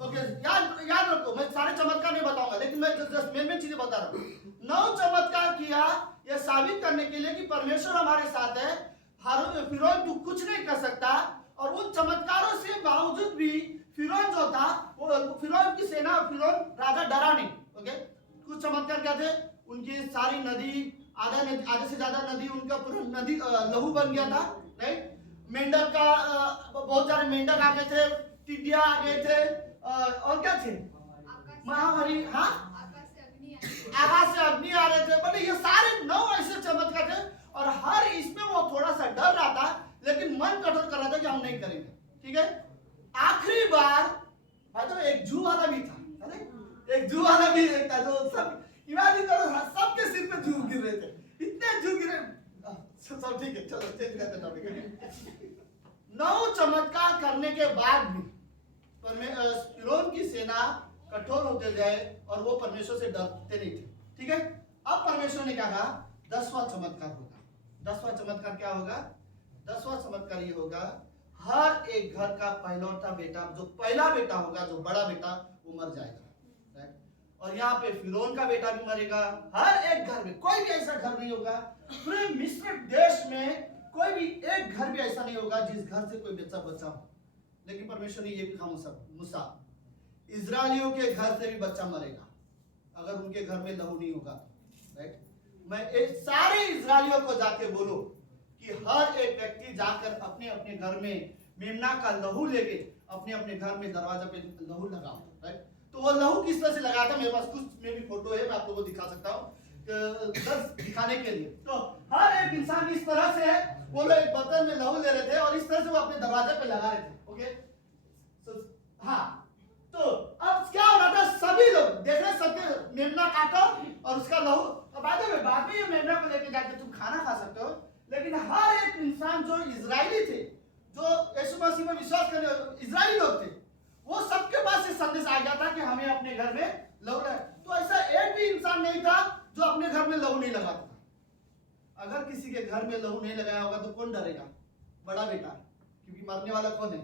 ओके, याद रखो, मैं सारे चमत्कार नहीं बताऊंगा, लेकिन मैं जस्ट मेन चीजें बता रहा हूँ। 9 चमत्कार किया यह साबित करने के लिए कि परमेश्वर हमारे साथ है, फिरौन तू कुछ नहीं कर सकता। और उन चमत्कारों से बावजूद भी फिरौन जो था, वो फिरौन की सेना, फिरौन राजा डरा नहीं। ओके, कुछ चमत्कार क्या थे, उनकी सारी नदी, आधे से ज्यादा नदी, उनका पूरा नदी लहू बन गया था, राइट। मेंढक का बहुत सारे मेंढक आ गए थे, टिड्डियां आ गए थे, और क्या थे, महामारी, हाँ, आकाश से अग्नि आ रहे थे। बट ये सारे 9 ऐसे चमत्कार थे, और हर इसमें वो थोड़ा सा डर रहा था, लेकिन मन कठोर कर रहा था कि हम नहीं करेंगे, ठीक है। आखिरी बार भाई तो एक जू वाला भी था, एक जू वाला भी था, जो सब इमेजिन करो, सबके सिर पे जू गिर रहे थे, इतने जू गिरे, सब ठीक है, चलो चेंज करते टॉपिक। 9 चमत्कार करने के बाद भी फिरौन की सेना कठोर होते जाए, और वो परमेश्वर से डरते नहीं थे, ठीक है। अब परमेश्वर ने क्या कहा, 10वां चमत्कार होगा। 10वां चमत्कार क्या होगा, 10वां चमत्कार ये होगा, हर एक घर का पहलौठा बेटा, जो पहला बेटा होगा, जो बड़ा बेटा, वो मर जाएगा, राइट। और यहाँ पे फिरौन का बेटा भी मरेगा, हर एक घर में, कोई भी ऐसा घर नहीं होगा पूरे मिस्र देश में, कोई भी एक घर भी ऐसा नहीं होगा जिस घर से कोई बच्चा हो। लेकिन परमेश्वर ने ये भी कहा, मूसा, इजरायलियों के घर से भी बच्चा मरेगा अगर उनके घर में लहू नहीं होगा, राइट। मैं एक सारे इजरायलियों को जाके बोलो कि हर एक व्यक्ति जाकर अपने अपने घर में मेमना का लहू लेके अपने अपने घर में दरवाजा पे लहू लगाओ, राइट। तो वो लहू किस तरह से लगाया था, मेरे पास कुछ में भी फोटो है, मैं आपको वो दिखा सकता हूँ दिखाने के लिए। तो हर एक इंसान इस तरह से है, वो लोग एक बर्तन में लहू ले रहे थे और इस तरह से वो अपने दरवाजे पे लगा रहे थे, ओके। हाँ, तो अब क्या हो रहा था, सभी लोग देख रहे, सबके मेमना काटो और उसका लहू, बाद में ये मेमना को लेके जाके तुम खाना खा सकते हो। लेकिन हर एक इंसान जो इजरायली थे, जो यीशु मसीह में विश्वास करने इजरायली लोग थे, वो सबके पास ये संदेश आ गया था कि हमें अपने घर में लहू लगाए। तो ऐसा एक भी इंसान नहीं था जो अपने घर में लहू नहीं लगाता था। अगर किसी के घर में लहू नहीं लगाया होगा तो कौन डरेगा, बड़ा बेटा, क्योंकि मरने वाला कौन है,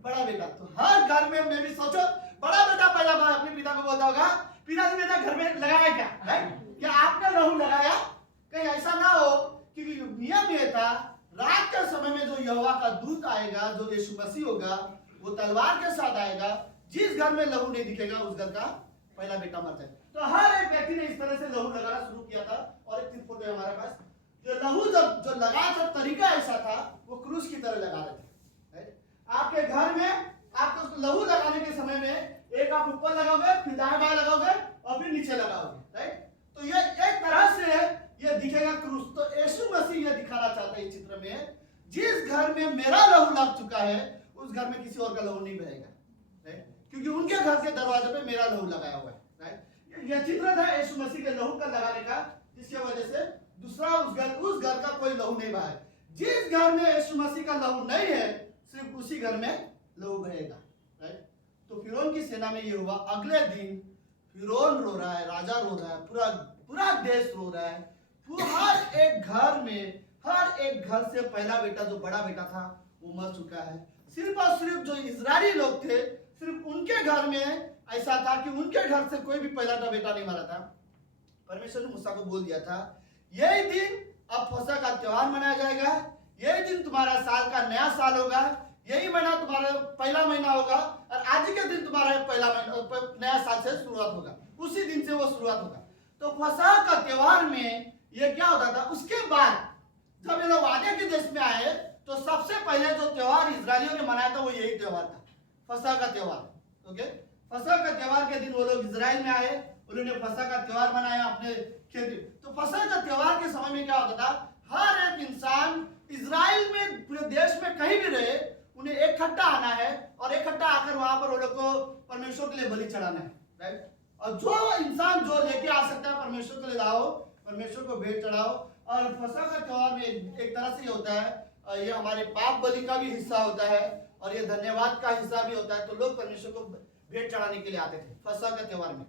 बड़ा बेटा। तो हर घर में, मैं भी सोचो, बड़ा बेटा पहला बार अपने पिता को बोलता होगा, पिताजी मेरा घर में लगाया क्या, राइट, क्या आपने लहू लगाया। कहीं ऐसा ना हो, क्योंकि नियम ये था, रात के समय में जो यहोवा का दूत आएगा, जो यीशु मसीह होगा, वो तलवार के साथ आएगा, जिस घर में लहू नहीं दिखेगा उस घर का पहला बेटा मर जाए। तो हर एक व्यक्ति ने इस तरह से लहू लगाना शुरू किया था। और एक फोटो है हमारे पास, जो लहू जो लगा, जो तरीका ऐसा था, वो क्रूस की तरह लगा रहे थे, राइट। आपके घर में आपको लहू लगाने के समय में एक आप ऊपर लगाओगे, फिर दाएं बाएं लगाओगे और फिर नीचे लगाओगे, राइट। तो ये एक तरह से ये दिखेगा क्रूस। तो यीशु मसीह ये दिखाना चाहता है इस चित्र में, जिस घर में मेरा लहू लग चुका है उस घर में किसी और का लहू नहीं बहेगा, राइट, क्योंकि उनके घर के दरवाजे पे मेरा लहू लगाया हुआ है, राइट। ये चित्र था यीशु मसीह के लहू का लगाने का, जिसकी वजह से दूसरा उस घर का कोई लहू नहीं बहा। जिस घर में यीशु मसीह का लहू नहीं है, सिर्फ उसी घर में लहू बहेगा, राइट। तो फिरौन की सेना में ये हुआ। अगले दिन फिरौन रो रहा है, राजा रो रहा है, पूरा देश रो रहा है, हर एक घर में हर एक घर से पहला बेटा जो बड़ा बेटा था वो मर चुका है। सिर्फ और सिर्फ जो इजरायली लोग थे, सिर्फ उनके घर में ऐसा था कि उनके घर से कोई भी पहला बेटा नहीं मरा था। परमेश्वर ने मूसा को बोल दिया था, यही दिन अब फसह का त्योहार मनाया जाएगा, यही दिन तुम्हारा साल का नया साल होगा, यही महीना तुम्हारा पहला महीना होगा और आज के दिन तुम्हारा पहला महीना नया साल से शुरुआत होगा, उसी दिन से वो शुरुआत होगा। तो फसह का त्योहार में ये क्या होता था, उसके बाद जब ये लोग वादे के देश में आए तो सबसे पहले जो त्योहार इजरायलियों ने मनाया था वो यही त्योहार था, फसह का त्योहार। ओके, फसह का त्योहार के दिन वो लोग इजराइल में आए, उन्होंने फसह का त्योहार मनाया अपने खेती। तो फसह का त्योहार के समय में क्या होता था, हर एक इंसान इजराइल में पूरे देश में कहीं भी रहे, उन्हें इकट्ठा आना है और इकट्ठा आकर वहां पर वो लोग को परमेश्वर के लिए बलि चढ़ाना है, राइट। और जो इंसान जो लेके आ सकता है परमेश्वर के लिए लाओ, परमेश्वर को भेंट चढ़ाओ। और फसह का त्योहार में एक तरह से ये होता है, ये हमारे पाप बलि का भी हिस्सा होता है और ये धन्यवाद का हिस्सा भी होता है। तो लोग परमेश्वर को भेंट चढ़ाने के लिए आते थे। फसह के त्योहार में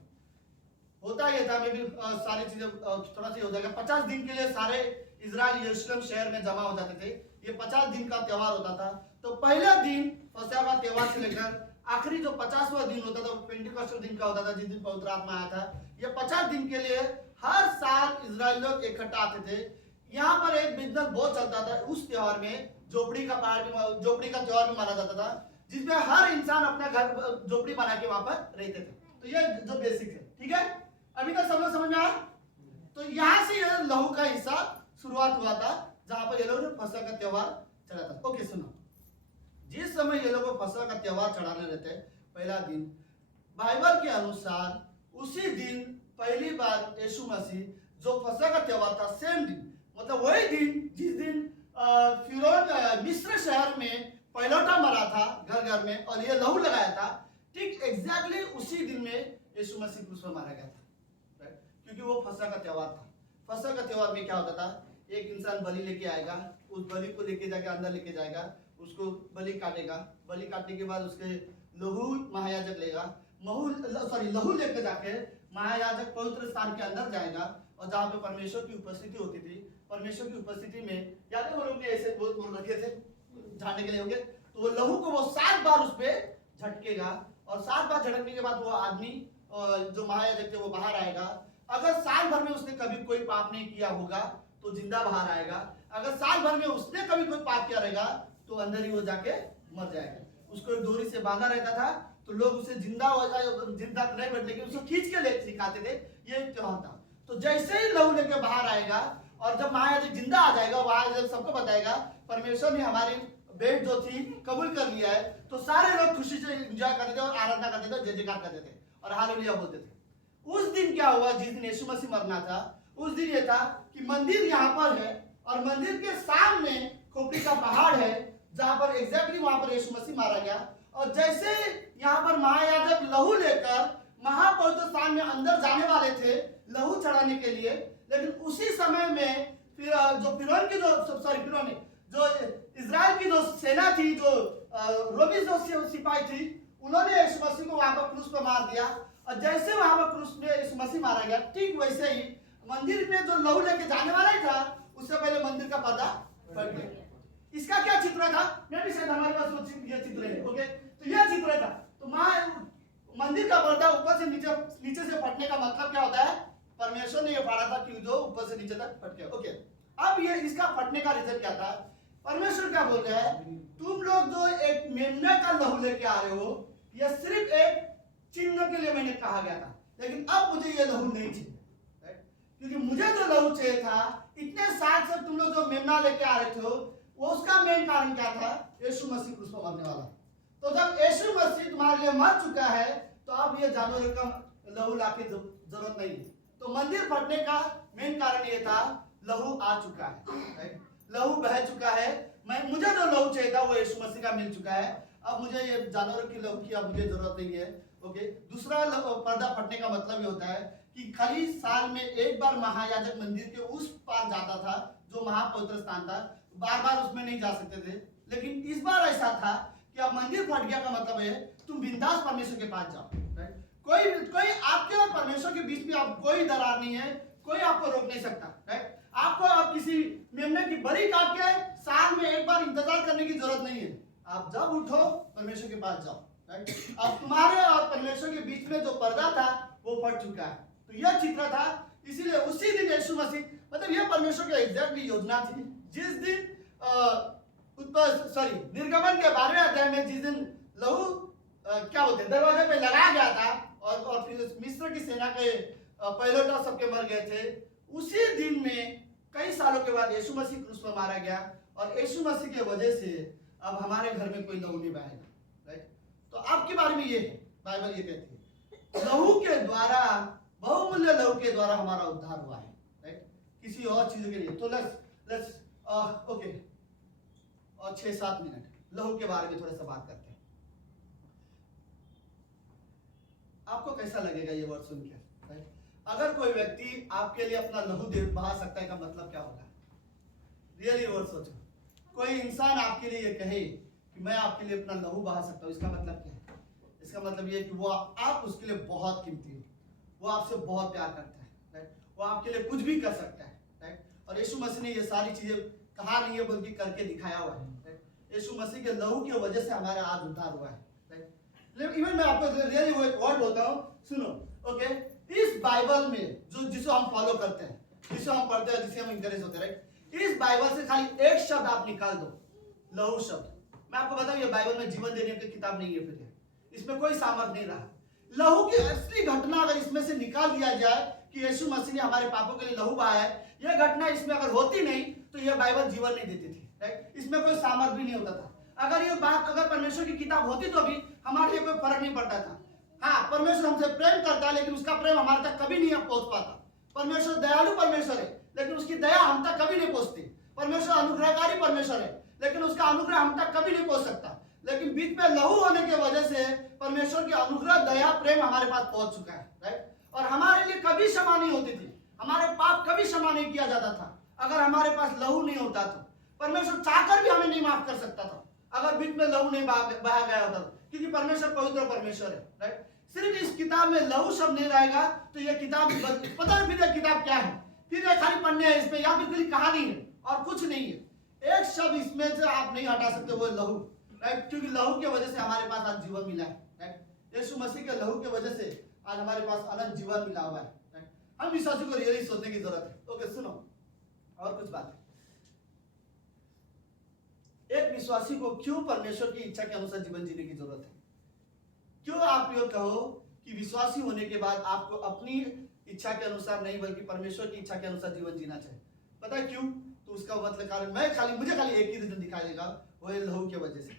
होता ये था, में भी सारी चीजें थोड़ा सा हो जाएगा। 50 दिन के लिए सारे इजराइल यरूशलेम शहर में जमा हो जाते थे। ये 50 दिन का त्योहार होता था। तो पहला दिन फसह का त्योहार से लेकर आखिरी जो 50वां दिन होता था, पेंटिकॉस्टल दिन का होता था, जिस दिन पवित्र आत्मा आया था। ये 50 दिन के लिए हर साल इजराइल लोग इकट्ठा आते थे। यहाँ पर एक बिजनेस बहुत चलता था उस त्योहार में, झोपड़ी का त्योहार भी माना जाता था, जिसमें हर इंसान अपना घर झोपड़ी बना के वहां पर रहते थे। तो ये जो बेसिक है, ठीक है, अभी तक सब लोग समझ में आया। तो यहाँ से ये लहू का हिस्सा शुरुआत हुआ था, जहां पर ये लोग फसह का त्योहार चढ़ा था। ओके सुनो, जिस समय ये लोग फसह का त्योहार चढ़ाने रहते पहला दिन, बाइबल के अनुसार उसी दिन पहली बार यीशु मसीह जो फसह का त्योहार था, सेम दिन, मतलब वही दिन जिस दिन फिरौन मिस्र शहर में पहलौठा मरा था घर घर में और ये लहू लगाया था, ठीक एग्जैक्टली उसी दिन में यीशु मसीह क्रूस पर मारा गया था, राइट। क्योंकि वो फसह का त्योहार था। फसह का त्योहार में क्या होता था, एक इंसान बलि लेके आएगा, उस बलि को लेके जाके अंदर लेके जाएगा, उसको बलि काटेगा, बलि काटने के बाद उसके लहू महायाजक लेगा, लहू लेके जाके महायाजक पवित्र स्थान के अंदर जाएगा और जहाँ पे परमेश्वर की उपस्थिति होती थी, परमेश्वर की उपस्थिति में याद है वो लोग ने ऐसे बोल रखे थे झाड़ने के लिए होंगे, तो वो लहू को वो 7 बार उस पे झटकेगा और 7 बार झटकने के बाद वो आदमी जो महायाजक थे वो बाहर आएगा। अगर साल भर में उसने कभी कोई पाप नहीं किया होगा तो जिंदा बाहर आएगा, अगर साल भर में उसने कभी कोई पाप किया रहेगा तो अंदर ही वो जाके मर जाएगा। उसको एक डोरी से बांधा रहता था, तो लोग उसे जिंदा नहीं बैठ, लेकिन उसको खींच के ले सिखाते थे। ये त्योहार था। तो जैसे ही लहू लेके बाहर आएगा और जब महायाजक जिंदा आ जाएगा, वहां सबको बताएगा परमेश्वर ने हमारी भेंट जो थी कबूल कर लिया है, तो सारे लोग खुशी से एंजॉय करते थे और आराधना करते थे, जय जयकार करते थे और हालेलुया बोलते थे। उस दिन क्या हुआ, जिस दिन यीशु मसीह मरना था, उस दिन ये था कि मंदिर यहाँ पर है और मंदिर के सामने खोपड़ी का पहाड़ है, जहां पर एग्जैक्टली वहां पर यीशु मसीह मारा गया। और जैसे यहाँ पर महायाजक लहू लेकर महापवित्र स्थान में अंदर जाने वाले थे लहू चढ़ाने के लिए, लेकिन उसी समय में फिर जो फिरौन की जो इजराइल की जो सेना थी, जो रोमी जो सिपाही थी, उन्होंने यीशु मसीह को वहां पर क्रूस पर मार दिया। और जैसे वहां पर क्रूस में यीशु मसीह मारा गया, ठीक वैसे ही मंदिर में जो लहू लेके जाने वाला ही था, उससे पहले मंदिर का पर्दा फट गया। इसका क्या चित्र था, मैं भी शायद हमारे पास ये चित्र है। ओके, तो यह चित्र था। तो मंदिर का पर्दा ऊपर से नीचे से फटने का मतलब क्या होता है, परमेश्वर ने ये फाड़ा था कि जो ऊपर से नीचे तक फट गया। ओके, अब ये इसका फटने का रीजन क्या था, परमेश्वर क्या बोल रहा है, तुम लोग जो एक मेमने का लहू लेके आ रहे हो, यह सिर्फ एक चिन्ह के लिए मैंने कहा गया था, लेकिन अब मुझे ये लहू नहीं चाहिए, क्योंकि मुझे जो लहू चाहिए था, इतने साल से तुम लोग जो मेमना लेके आ रहे थे, वो उसका मेन कारण क्या था, यीशु मसीह क्रूस पर मरने वाला। तो जब यीशु मसीह तुम्हारे लिए मर चुका है, तो अब ये जानवर का लहू लाके जरूरत नहीं है। तो मंदिर फटने का मेन कारण ये था, लहू आ चुका है, लहू बह चुका है। मुझे जो लहू चाहिए था वो यीशु मसीह का मिल चुका है, अब मुझे ये जानवरों की लहू की अब मुझे जरूरत नहीं है। ओके, दूसरा पर्दा फटने का मतलब ये होता है कि खाली साल में एक बार महायाजक मंदिर के उस पार जाता था, जो महापवित्र स्थान था, बार बार उसमें नहीं जा सकते थे। लेकिन इस बार ऐसा था कि अब मंदिर फट गया का मतलब है तुम बिंदास परमेश्वर के पास जाओ, राइट। कोई आपके और परमेश्वर के बीच में आप कोई दरार नहीं है, कोई आपको रोक नहीं सकता, राइट। आपको अब किसी मेमने की बलि काट के साल में एक बार इंतजार करने की जरूरत नहीं है। आप जब उठो परमेश्वर के पास जाओ, राइट। अब तुम्हारे और परमेश्वर के बीच में जो पर्दा था वो फट चुका है। तो यह चित्र था, इसीलिए उसी दिन यीशु मसीह, मतलब यह परमेश्वर की एग्जैक्टली योजना थी। जिस दिन निर्गमन के 12वें अध्याय में जिस दिन लहू क्या बोलते हैं दरवाजे पे लगाया गया था और फिर मिस्र की सेना के पायलट सबके मर गए थे, उसी दिन में कई सालों के बाद यीशु मसीह क्रूस पर मारा गया और यीशु मसीह के वजह से अब हमारे घर में कोई लहू नहीं बहेगा, राइट। तो आपके बारे में ये है, बाइबल ये कहती है लहू के द्वारा, बहुमूल्य लहू के द्वारा हमारा उद्धार हुआ है, राइट। किसी और चीज के लिए तो लेट्स ओके, और 6-7 मिनट लहू के बारे में थोड़ा सा बात करते हैं। आपको कैसा लगेगा ये वर्ड सुन के, राइट। अगर कोई व्यक्ति आपके लिए अपना लहू दे बहा सकता है का मतलब क्या होगा? रियली वर्ड सोचो, कोई इंसान आपके लिए ये कहे कि मैं आपके लिए अपना लहू बहा सकता हूँ, इसका मतलब क्या है? इसका मतलब ये कि वो आप उसके लिए बहुत कीमती हो, वो आपसे बहुत प्यार करता है, राइट। वो आपके लिए कुछ भी कर सकता है, राइट। और यीशु मसीह ने ये सारी चीजें कहा नहीं है बल्कि करके दिखाया हुआ है, राइट। यीशु मसीह के लहू की वजह से हमारा आज उद्धार हुआ है, राइट। इवन मैं आपको रियली वो एक वर्ड बोलता हूँ, सुनो, ओके। इस बाइबल में जो जिसे हम फॉलो करते हैं, जिसे हम पढ़ते हैं, जिसे हम इंकरेज होते हैं, राइट। इस बाइबल से खाली एक शब्द आप निकाल दो, लहू शब्द। मैं आपको बताऊं ये बाइबल में जीवन देने की किताब नहीं है, फिर इसमें कोई सामर्थ नहीं रहा। लहू की असली घटना अगर इसमें से निकाल दिया जाए कि यीशु मसीह ने हमारे पापों के लिए लहू बहाया है, यह घटना इसमें अगर होती नहीं तो यह बाइबल जीवन नहीं देती थी, राइट। इसमें कोई सामर्थ भी नहीं होता था। अगर ये बात अगर परमेश्वर की किताब होती तो भी हमारे लिए कोई फर्क नहीं पड़ता था। हाँ, परमेश्वर हमसे प्रेम करता है लेकिन उसका प्रेम हमारे तक कभी नहीं पहुंच पाता। परमेश्वर दयालु परमेश्वर है लेकिन उसकी दया हम तक कभी नहीं पहुंचती। परमेश्वर अनुग्रहकारी परमेश्वर है लेकिन उसका अनुग्रह हम तक कभी नहीं पहुंच सकता। लेकिन बीच में लहू होने की वजह से परमेश्वर की अनुग्रह, दया, प्रेम हमारे पास पहुंच चुका है, राइट। और हमारे लिए कभी क्षमा नहीं होती थी, हमारे पाप कभी क्षमा नहीं किया जाता था अगर हमारे पास लहू नहीं होता तो। परमेश्वर चाहकर भी हमें नहीं माफ कर सकता था अगर बीच में लहू नहीं बहाया गया होता, क्योंकि परमेश्वर पवित्र परमेश्वर है, राइट। सिर्फ इस किताब में लहू शब्द नहीं रहेगा तो यह किताब पता नहीं फिर यह किताब क्या है, फिर यह खाली पन्ने है इसमें या फिर कहानी है और कुछ नहीं है। एक शब्द इसमें से आप नहीं हटा सकते, वो लहू, राइट। क्योंकि लहू की वजह से हमारे पास आज जीवन मिला है, राइट। यीशु मसीह के लहू की वजह से आज हमारे पास अनंत जीवन मिला हुआ है, राइट। हम विश्वासी को रियली सोचने की जरूरत है। ओके, सुनो और कुछ बात। एक विश्वासी को क्यों परमेश्वर की इच्छा के अनुसार जीवन जीने की जरूरत है? क्यों आप ये कहो कि विश्वासी होने के बाद आपको अपनी इच्छा के अनुसार नहीं बल्कि परमेश्वर की इच्छा के अनुसार जीवन जीना चाहिए? पता है क्यों? तो उसका मतलब कारण मुझे खाली एक ही रीजन दिखाई देगा, वो है लहू की वजह से,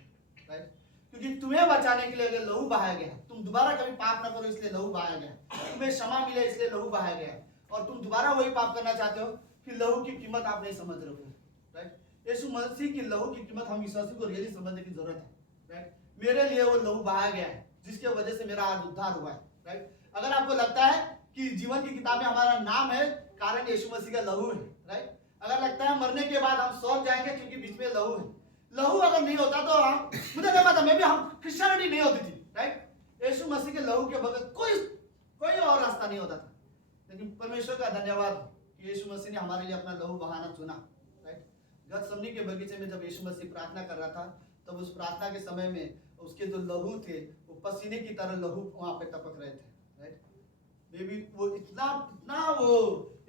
राइट। क्योंकि तुम्हें बचाने के लिए अगर लहू बहाया गया, तुम दोबारा कभी पाप ना करो इसलिए लहू बहाया गया, तुम्हें क्षमा मिले इसलिए लहू बहाया गया, और तुम दोबारा वही पाप करना चाहते हो, फिर लहू की कीमत आप नहीं समझ रहे हो, राइट। यीशु मसीह की लहू की कीमत हम विश्वासी को रियली समझने की जरूरत है, राइट। मेरे लिए वो लहू बहाया गया है जिसके वजह से मेरा आज उद्धार हुआ है, राइट। अगर आपको लगता है कि जीवन की किताब में हमारा नाम है कारण यीशु मसीह का लहू है, राइट। अगर लगता है मरने के बाद हम स्वर्ग जाएंगे क्योंकि बीच में लहू है, लहू अगर नहीं होता तो हम मुझे क्या पता, मैं भी हम क्रिश्चियनिटी नहीं होती थी, राइट। यीशु मसीह के लहू के बगैर कोई और रास्ता नहीं होता था। लेकिन परमेश्वर का धन्यवाद कि यीशु मसीह ने हमारे लिए अपना लहू बहाना चुना, राइट। गतसमनी के बगीचे में जब यीशु मसीह प्रार्थना कर रहा था तब उस प्रार्थना के समय में उसके जो लहू थे वो पसीने की तरह लहू वहां पे टपक रहे थे, राइट। मे बी वो इतना वो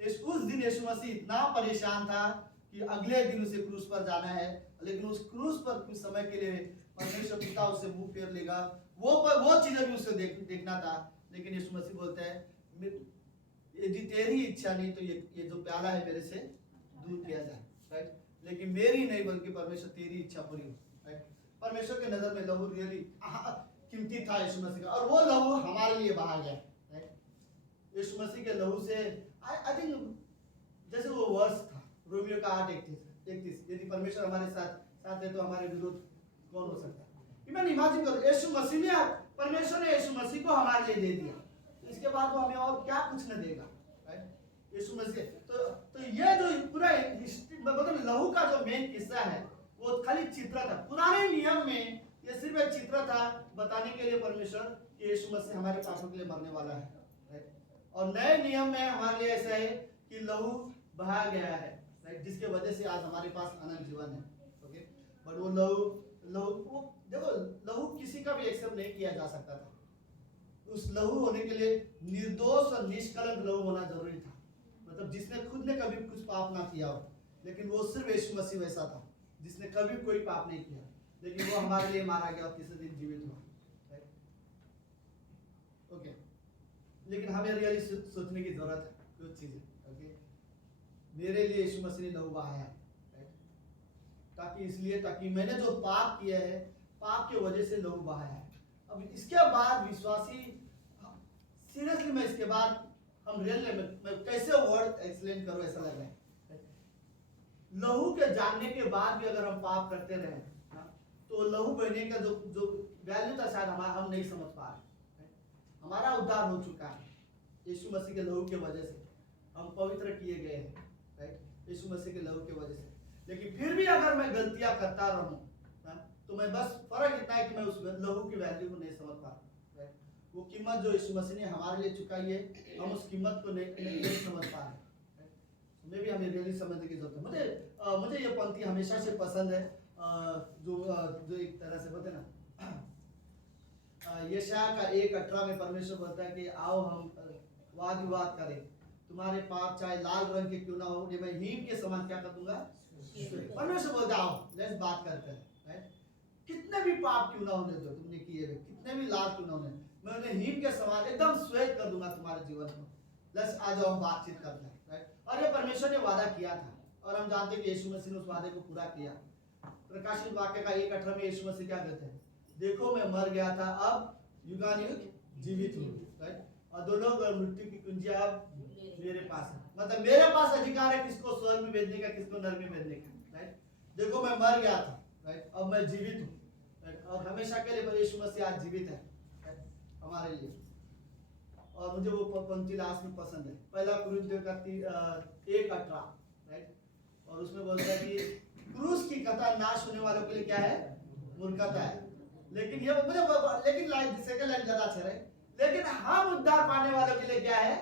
उस दिन यीशु मसीह इतना परेशान था कि अगले दिन उसे क्रूस पर जाना है, लेकिन उस क्रूस पर कुछ समय के लिए परमेश्वर पिता उससे मुंह फेर लेगा, वो चीजें भी उसे देखना था। लेकिन यीशु मसीह बोलते हैं यदि तेरी इच्छा नहीं तो ये जो प्याला है मेरे से दूर किया जाए, राइट। लेकिन मेरी नहीं बल्कि परमेश्वर तेरी इच्छा पूरी हो, राइट। परमेश्वर के नजर में लहू रियली कीमती था यीशु मसीह का, और वो लहू हमारे लिए बहा गया, राइट। यीशु मसीह के लहू से आई थिंक जैसे वो वर्ष था रोमियो का 8:31, यदि परमेश्वर हमारे साथ है तो हमारे विरोध कौन हो सकता है। इवन इमेजिन करो, यीशु मसीह ने परमेश्वर ने यीशु मसीह को हमारे लिए दे दिया, इसके बाद वो हमें और क्या कुछ न देगा, राइट। यीशु मसीह तो ये जो पूरा मतलब लहू का जो मेन किस्सा है वो खाली चित्र था। पुराने नियम में ये सिर्फ एक चित्र था बताने के लिए परमेश्वर कि यीशु मसीह हमारे पापों के लिए मरने वाला है, राइट। और नए नियम में हमारे लिए ऐसा है कि लहू बहाया गया है, राइट, जिसके वजह से आज हमारे पास अनंत जीवन है। ओके, बट वो लहू लहू वो देखो, लहू किसी का भी एक्सेप्ट नहीं किया जा सकता था। उस लहू होने के लिए निर्दोष और निष्कलंक लहू होना जरूरी था, मतलब जिसने खुद ने कभी कुछ पाप ना किया हो, लेकिन वो सिर्फ यीशु मसीह वैसा था जिसने कभी कोई पाप नहीं किया, लेकिन वो हमारे लिए मारा गया और तीसरे दिन जीवित हुआ। ओके, लेकिन हमें रियली सोचने की जरूरत है कुछ चीजें। ओके, मेरे लिए यीशु मसीह ने लहू बहाया, ताकि मैंने जो पाप किया है, पाप की वजह से लहू बहाया है। अब इसके बाद विश्वासी, सीरियसली मैं इसके बाद हम रियल मैं कैसे वर्ड एक्सप्लेन करूं, ऐसा लग रहा है। लहू के जानने के बाद भी अगर हम पाप करते रहे तो लहू बहने का जो वैल्यू था शायद हम नहीं समझ पा रहे। हमारा उद्धार हो चुका है यीशु मसीह के लहू के वजह से, हम पवित्र किए गए हैं, राइट, यीशु मसीह के लहू की वजह से। लेकिन फिर भी अगर मैं गलतियां करता रहूं तो मैं बस फर्क इतना है कि मैं उस लहू की वैल्यू को नहीं समझ पा रहा, राइट। वो कीमत जो यीशु मसीह ने हमारे लिए चुकाई है, हम उस कीमत को नहीं समझ पा रहे। हमें भी हमें रियली समझने की जरूरत है। मुझे ये पंक्ति हमेशा से पसंद है, जो एक तरह से बोलते ना, यशायाह का 1:18 में परमेश्वर बोलता है कि आओ हम वाद विवाद करें, तुम्हारे पाप चाहे लाल रंग के क्यों ना हो, ये मैं हिम के समान क्या कर दूंगा। परमेश्वर बोलता आओ लेट्स बात करते हैं, राइट। कितने भी पाप क्यों ना होने दो तुमने किए हुए, कितने भी लाल क्यों ना होने, मैं उन्हें हिम के समान एकदम श्वेत कर दूंगा तुम्हारे जीवन को। लेट्स आ जाओ हम बातचीत करते हैं, राइट। और ये परमेश्वर ने वादा किया था और हम जानते हैं कि यीशु मसीह ने उस वादे को पूरा किया। प्रकाशित वाक्य का 1:18 में यीशु मसीह क्या कहते हैं, देखो मैं मर गया था अब युगानुयुग जीवित हूँ, राइट, और दो लोग मृत्यु की कुंजियां अब मेरे पास है। मतलब मेरे पास अधिकार है किसको स्वर्ग में भेजने का, किसको नरक में भेजने का, राइट। देखो मैं मर गया था, राइट, अब मैं जीवित हूँ, राइट, और हमेशा के लिए यीशु मसीह आज जीवित है, राइट, हमारे लिए। और मुझे वो पंक्ति लास्ट में पसंद है, पहला कुरिन्थियों का 1:18, राइट, और उसमें बोलता है कि क्रूस की कथा नाश होने वालों के लिए क्या है, मूर्खता है। लेकिन ये मुझे लेकिन लाइन सेकंड लाइन ज्यादा अच्छा है, लेकिन हम उद्धार पाने वालों के लिए क्या है,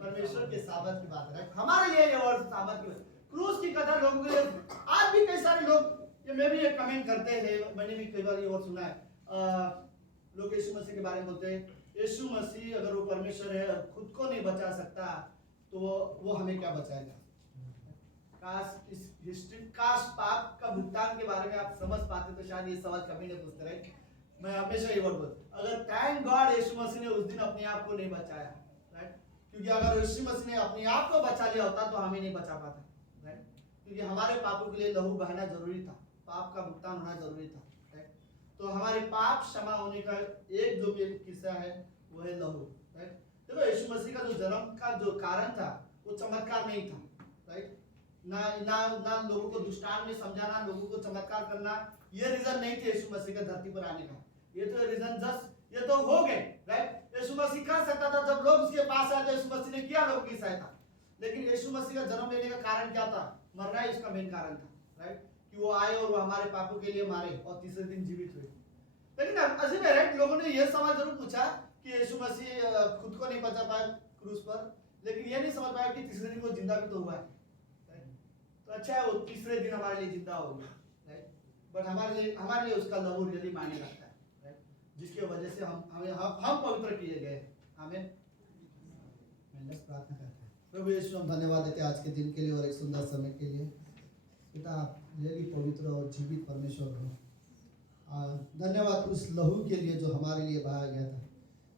परमेश्वर के सामर्थ की बात है। हमारे लिए ये वर्ड सामर्थ की, क्रूस की कथा लोगों के लिए आज भी कई सारे लोग, ये मैं भी ये कमेंट करते हैं, मैंने भी कई बार ये वर्ड सुना है, लोग यीशु मसीह के बारे में बोलते हैं यीशु मसीह अगर वो परमेश्वर है खुद को नहीं बचा सकता तो वो हमें क्या बचाएगा। काश इस हिस्ट्री, काश पाप का भुगतान के बारे में आप समझ पाते तो शायद ये सवाल कभी नहीं पूछते, राइट। मैं हमेशा ये वर्ड बोलता, अगर थैंक गॉड यीशु मसीह ने उस दिन अपने आप को नहीं बचाया, राइट, क्योंकि अगर यीशु मसीह ने अपने आप को बचा लिया होता तो हमें नहीं बचा पाता, राइट, क्योंकि हमारे पापों के लिए लहू बहना जरूरी था, पाप का भुगतान होना जरूरी था, राइट। तो हमारे पाप क्षमा होने का एक जो किस्सा है वो है लहू, राइट। देखो यीशु मसीह का जो जन्म का जो कारण था वो चमत्कार नहीं था, राइट, ना ना ना लोगों को दुष्टान में समझाना, लोगों को चमत्कार करना, ये रीजन नहीं थे यीशु मसीह का धरती पर आने का। ये तो रीजन जस्ट ये तो हो गए, राइट। यीशु मसीह कर सकता था, जब लोग उसके पास आए तो यीशु मसीह ने किया लोगों की सहायता, लेकिन यीशु मसीह का जन्म लेने का कारण क्या था, मरना ही उसका मेन कारण था, राइट, कि वो आए और वो हमारे पापों के लिए मारे और तीसरे दिन जीवित हुए। लेकिन अजीब है, राइट, लोगों ने ये सवाल जरूर पूछा कि यीशु मसीह खुद को नहीं बचा पाया क्रूस पर, लेकिन ये नहीं समझ पाया कि तीसरे दिन वो जिंदा भी तो हुआ है, तो अच्छा है वो तीसरे दिन हमारे लिए जिंदा हो गया, राइट। बट हमारे लिए उसका लहू रियली मायने रखता है, राइट, जिसकी वजह से हम पवित्र किए गए। आमीन। लेट्स प्रार्थना करते हैं। प्रभु यीशु हम धन्यवाद देते हैं आज के दिन के लिए और एक सुंदर समय के लिए। पिता आप रियली पवित्र और जीवित परमेश्वर हो, धन्यवाद उस लहू के लिए जो हमारे लिए बहाया गया था।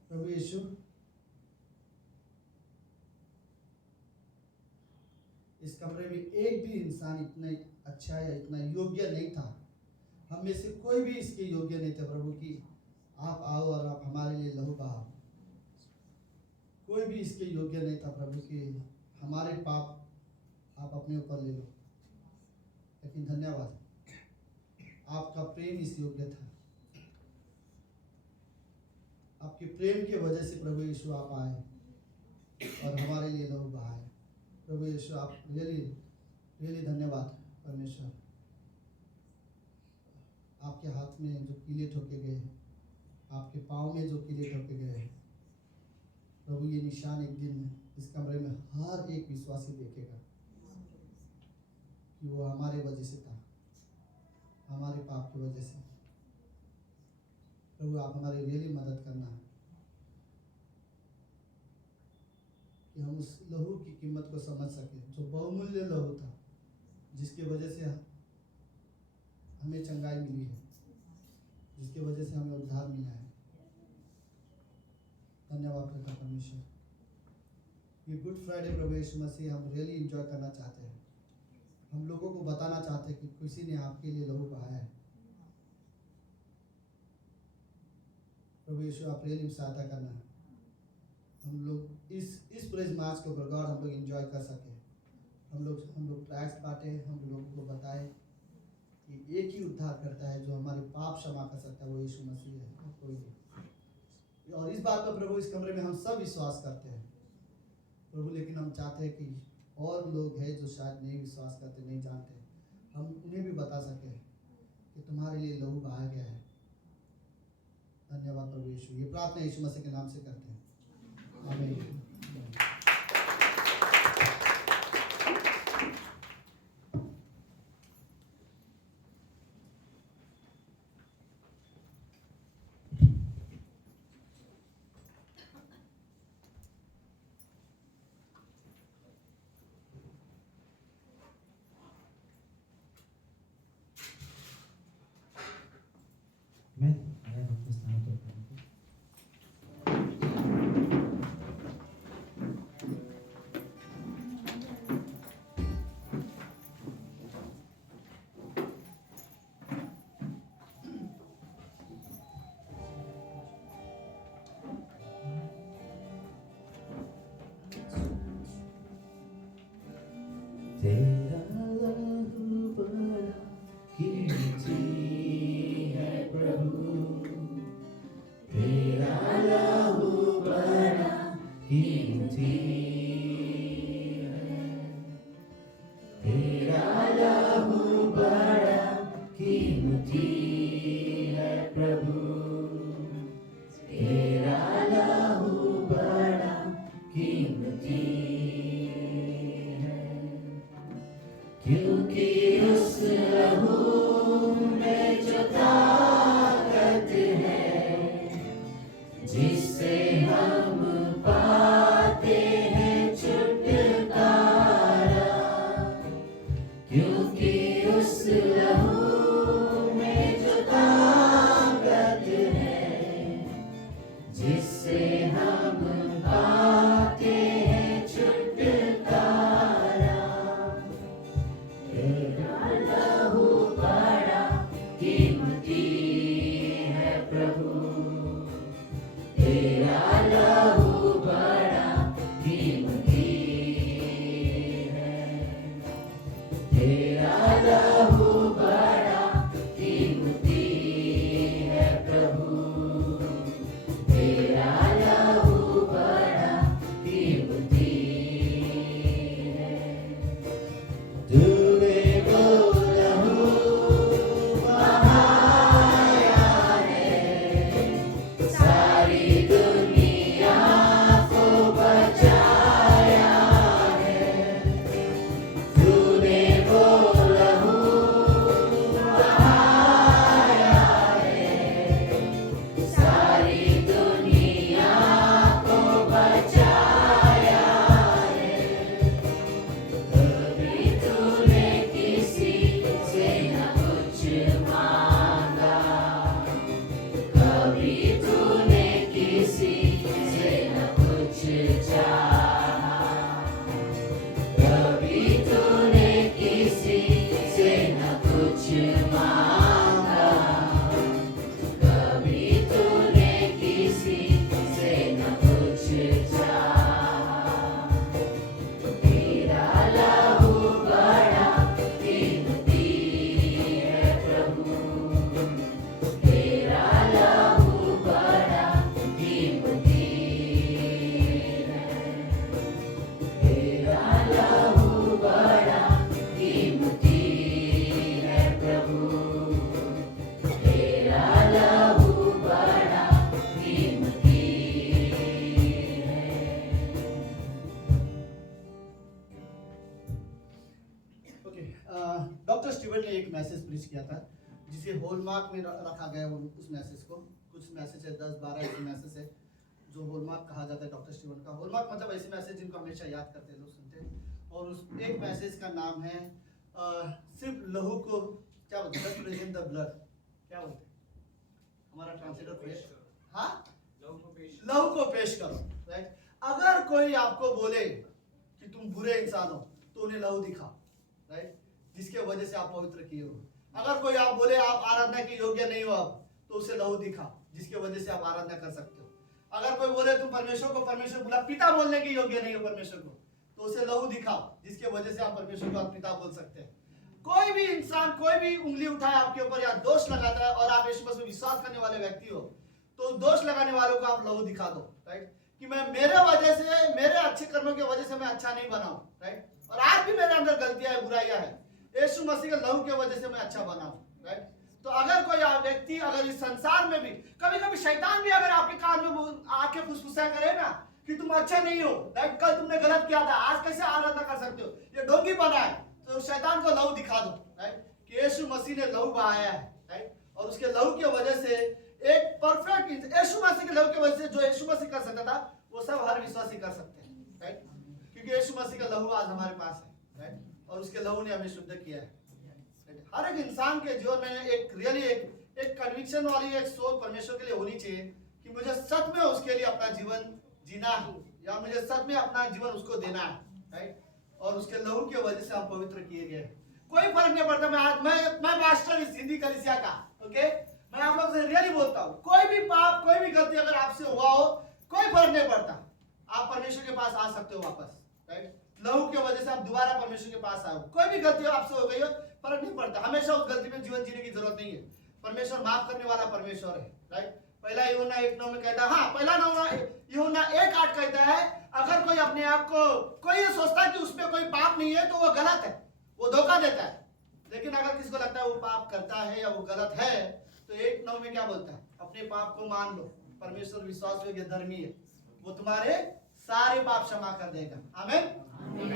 प्रभु यीशु इस कमरे में एक भी इंसान इतना अच्छा या इतना योग्य नहीं था, हम में से कोई भी इसके योग्य नहीं था प्रभु कि आप आओ और आप हमारे लिए लहू बहाओ। कोई भी इसके योग्य नहीं था प्रभु कि हमारे पाप आप अपने ऊपर ले लो, लेकिन धन्यवाद आपका प्रेम इस योग्य था। आपके प्रेम की वजह से प्रभु यीशु आप आए और हमारे लिए लहू बहाए। प्रभु यीशु आप रियली धन्यवाद परमेश्वर। आपके हाथ में जो कीले ठोके गए, आपके पाँव में जो कीले ठोके गए प्रभु, ये निशान एक दिन इस कमरे में हर एक विश्वासी देखेगा कि वो हमारे वजह से था, हमारे पाप की वजह से। प्रभु आप हमारी रियली मदद करना है कि हम उस लहू की कीमत को समझ सके, जो बहुमूल्य लहू था, जिसकी वजह से हमें चंगाई मिली है, जिसकी वजह से हमें उद्धार मिला है। धन्यवाद पिता परमेश्वर। ये गुड फ्राइडे प्रभु यीशु मसीह हम रियली एंजॉय करना चाहते हैं। हम लोगों को बताना चाहते हैं कि किसी ने आपके लिए लहू बहाया है। प्रभु यीशु आप रियली सहायता करना है, हम लोग इस प्रेज मार्च के ऊपर गॉड हम लोग एंजॉय कर सके। हम लोग ट्रैक्स बांटे, हम लोगों को बताए कि एक ही उद्धार करता है जो हमारे पाप क्षमा कर सकता है, वो यीशु मसीह है, और कोई नहीं। और इस बात पर प्रभु इस कमरे में हम सब विश्वास करते हैं प्रभु, लेकिन हम चाहते हैं कि और लोग हैं जो शायद नहीं विश्वास करते, नहीं जानते, हम उन्हें भी बता सके कि तुम्हारे लिए लहू बहाया गया है। धन्यवाद प्रभु यीशु। ये प्रार्थना यीशु मसीह के नाम से करते हैं, आमीन। मैं अपने स्थान पर तेरा लहू बड़ा कीमती है प्रभु, तेरा लहू बड़ा कीमती है, तेरा लहू बड़ा कीमती है प्रभु, तेरा लहू बड़ा कीमती है, क्योंकि उस लहू में जो ताकत है, जिससे हम पाते हैं छुटकारा, क्योंकि उस लहू में जो ताकत है, जिससे हम पाते हैं छुटकारा, तेरा लहू बड़ा कीमती है प्रभु, तेरा लहू बड़ा कीमती है, तेरा लहू बड़ा कीमती है प्रभु, तेरा लहू बड़ा कीमती है। तूने वो लहू बहाया है, सारी दुनिया को बचाया है। तूने वो लहू बहाया है, सारी दुनिया को बचाया है। तभी तूने स्टीवन ने एक मैसेज प्रीच किया था जिसे हॉलमार्क में रखा गया उस मैसेज को। कुछ मैसेज है 10-12 ऐसे मैसेज है जो हॉलमार्क कहा जाता है डॉक्टर स्टीवन का। हॉलमार्क मतलब ऐसे मैसेज जिनको हमेशा याद करते हैं, लोग सुनते हैं। और उस एक मैसेज का नाम है सिर्फ लहू को क्या बोलते हैं, प्रेजेंट द ब्लड, क्या बोलते हैं हमारा ट्रांसलेटर पेश, हाँ लहू को पेश करो, राइट। अगर कोई आपको बोले कि तुम बुरे इंसान हो तो उन्हें लहू दिखाओ, राइट, जिसके वजह से आप पवित्र किए हो। अगर कोई आप बोले आप आराधना के योग्य नहीं हो अब, तो उसे लहू दिखाओ जिसके वजह से आप आराधना कर सकते हो। अगर कोई बोले तुम परमेश्वर को परमेश्वर बुला पिता बोलने के योग्य नहीं हो परमेश्वर को, तो उसे लहू दिखाओ जिसके वजह से आप परमेश्वर को आप पिता बोल सकते हैं। कोई भी इंसान कोई भी उंगली उठाए आपके ऊपर या दोष लगाता है और आप यीशु मसीह में विश्वास करने वाले व्यक्ति हो, तो दोष लगाने वालों को आप लहू दिखा दो, राइट, कि मैं मेरे वजह से, मेरे अच्छे कर्मों की वजह से मैं अच्छा नहीं बना हूं, राइट, और आज भी मेरे अंदर गलतियां है, बुराइयां है, यीशु मसीह के लहू के वजह से मैं अच्छा बना हूं, राइट। तो अगर कोई व्यक्ति अगर इस संसार में भी कभी कभी शैतान भी अगर आपके कान में आके फुसफुसा करे ना कि तुम अच्छा नहीं हो, राइट, कल तुमने गलत किया था, आज कैसे आराधना कर सकते हो, ये ढोंगी बना है, तो शैतान को लहू दिखा दो, राइट, कि यीशु मसीह ने लहू बहाया है, राइट, और उसके लहू की वजह से एक परफेक्ट यीशु मसीह के लहू की वजह से जो यीशु मसीह कर सकता था वो सब हर विश्वासी कर सकते हैं, राइट, क्योंकि यीशु मसीह का लहू आज हमारे पास है, राइट, और उसके लहू ने हमें शुद्ध किया है। हर एक इंसान के जीवन में एक रियली एक कन्विक्शन वाली एक सोच परमेश्वर के लिए होनी चाहिए कि मुझे सच में उसके लिए अपना जीवन जीना है या मुझे सच में अपना जीवन उसको देना है, राइट, और उसके लहू की वजह से हम पवित्र किए गए। कोई फर्क नहीं पड़ता। मैं मास्टर इस हिंदी कलीसिया का, ओके, मैं आप लोग से रियली बोलता हूँ, कोई भी पाप कोई भी गलती अगर आपसे हुआ हो कोई फर्क नहीं पड़ता, आप परमेश्वर के पास आ सकते हो वापस, राइट, लहू की वजह से आप दोबारा परमेश्वर के पास आओ। कोई भी गलती आपसे हो गई हो फर्क नहीं पड़ता, हमेशा उस गलती में जीवन जीने की जरूरत नहीं है। परमेश्वर माफ करने वाला परमेश्वर है, राइट। पहला यूहन्ना 1:9 में कहता है, हाँ पहला यूहन्ना 1:8 कहता है, अगर कोई अपने आप को कोई ये सोचता है कि उसमें कोई पाप नहीं है तो वो गलत है, वो धोखा देता है। लेकिन अगर किसको लगता है वो पाप करता है या वो गलत है, तो 1:9 में क्या बोलता है, अपने पाप को मान लो, परमेश्वर विश्वास योग्य धर्मी है, वो तुम्हारे सारे पाप क्षमा कर देगा। आमीन,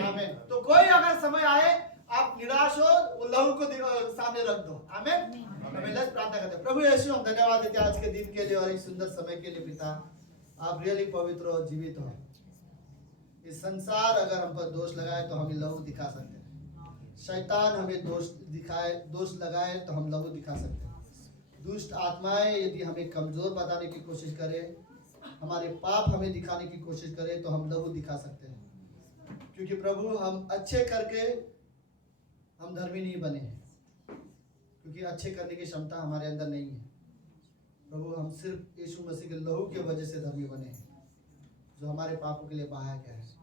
आमीन। तो कोई अगर समय आए आप निराश हो, वो लहू को सामने रख दो। आमीन। हमें लेट्स प्रार्थना करते हैं। प्रभु यीशु हम धन्यवाद देते हैं आज के दिन के लिए और इस सुंदर समय के लिए। पिता आप रियली पवित्र और जीवित हो। इस संसार अगर हम पर दोष लगाए तो हम लहू दिखा सकते हैं। शैतान हमें दोष लगाए तो हम लहू दिखा सकते हैं। दुष्ट आत्माएं यदि हमें कमजोर बताने की कोशिश करे, हमारे पाप हमें दिखाने की कोशिश करे, तो हम लहू दिखा सकते हैं। क्योंकि प्रभु हम अच्छे करके हम धर्मी नहीं बने हैं, क्योंकि अच्छे करने की क्षमता हमारे अंदर नहीं है। प्रभु हम सिर्फ यीशु मसीह के लहू की वजह से धर्मी बने हैं, जो हमारे पापों के लिए बहाया गया है।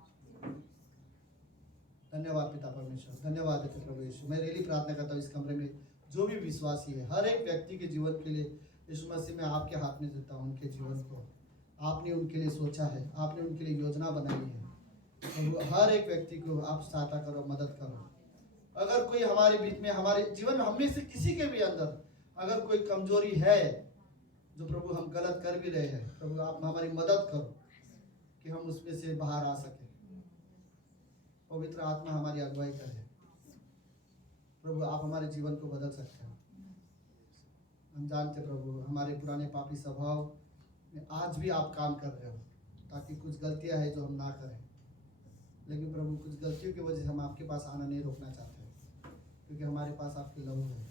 धन्यवाद पिता परमेश्वर, धन्यवाद है प्रभु यीशु। मैं रियली प्रार्थना करता हूँ इस कमरे में जो भी विश्वासी है, हर एक व्यक्ति के जीवन के लिए यीशु मसीह में आपके हाथ में देता हूँ। उनके जीवन को आपने उनके लिए सोचा है, आपने उनके लिए योजना बनाई है। प्रभु हर एक व्यक्ति को आप सहायता करो, मदद करो। अगर कोई हमारे बीच में, हमारे जीवन में, हम में से किसी के भी अंदर अगर कोई कमजोरी है जो प्रभु हम गलत कर भी रहे हैं, प्रभु आप हमारी मदद करो कि हम उसमें से बाहर आ सके। पवित्र आत्मा हमारी अगुवाई करे। प्रभु आप हमारे जीवन को बदल सकते हैं। हम जानते प्रभु हमारे पुराने पापी स्वभाव में आज भी आप काम कर रहे हो, ताकि कुछ गलतियां हैं जो हम ना करें। लेकिन प्रभु कुछ गलतियों की वजह से हम आपके पास आना नहीं रोकना चाहते, क्योंकि हमारे पास आपके लहू है।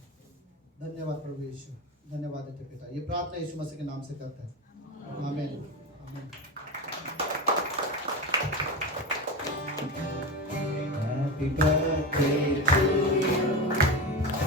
धन्यवाद प्रभु यीशु, धन्यवाद देते पिता। ये प्रार्थना यीशु मसीह के नाम से करते हैं। आमीन, आमीन। Happy birthday to you.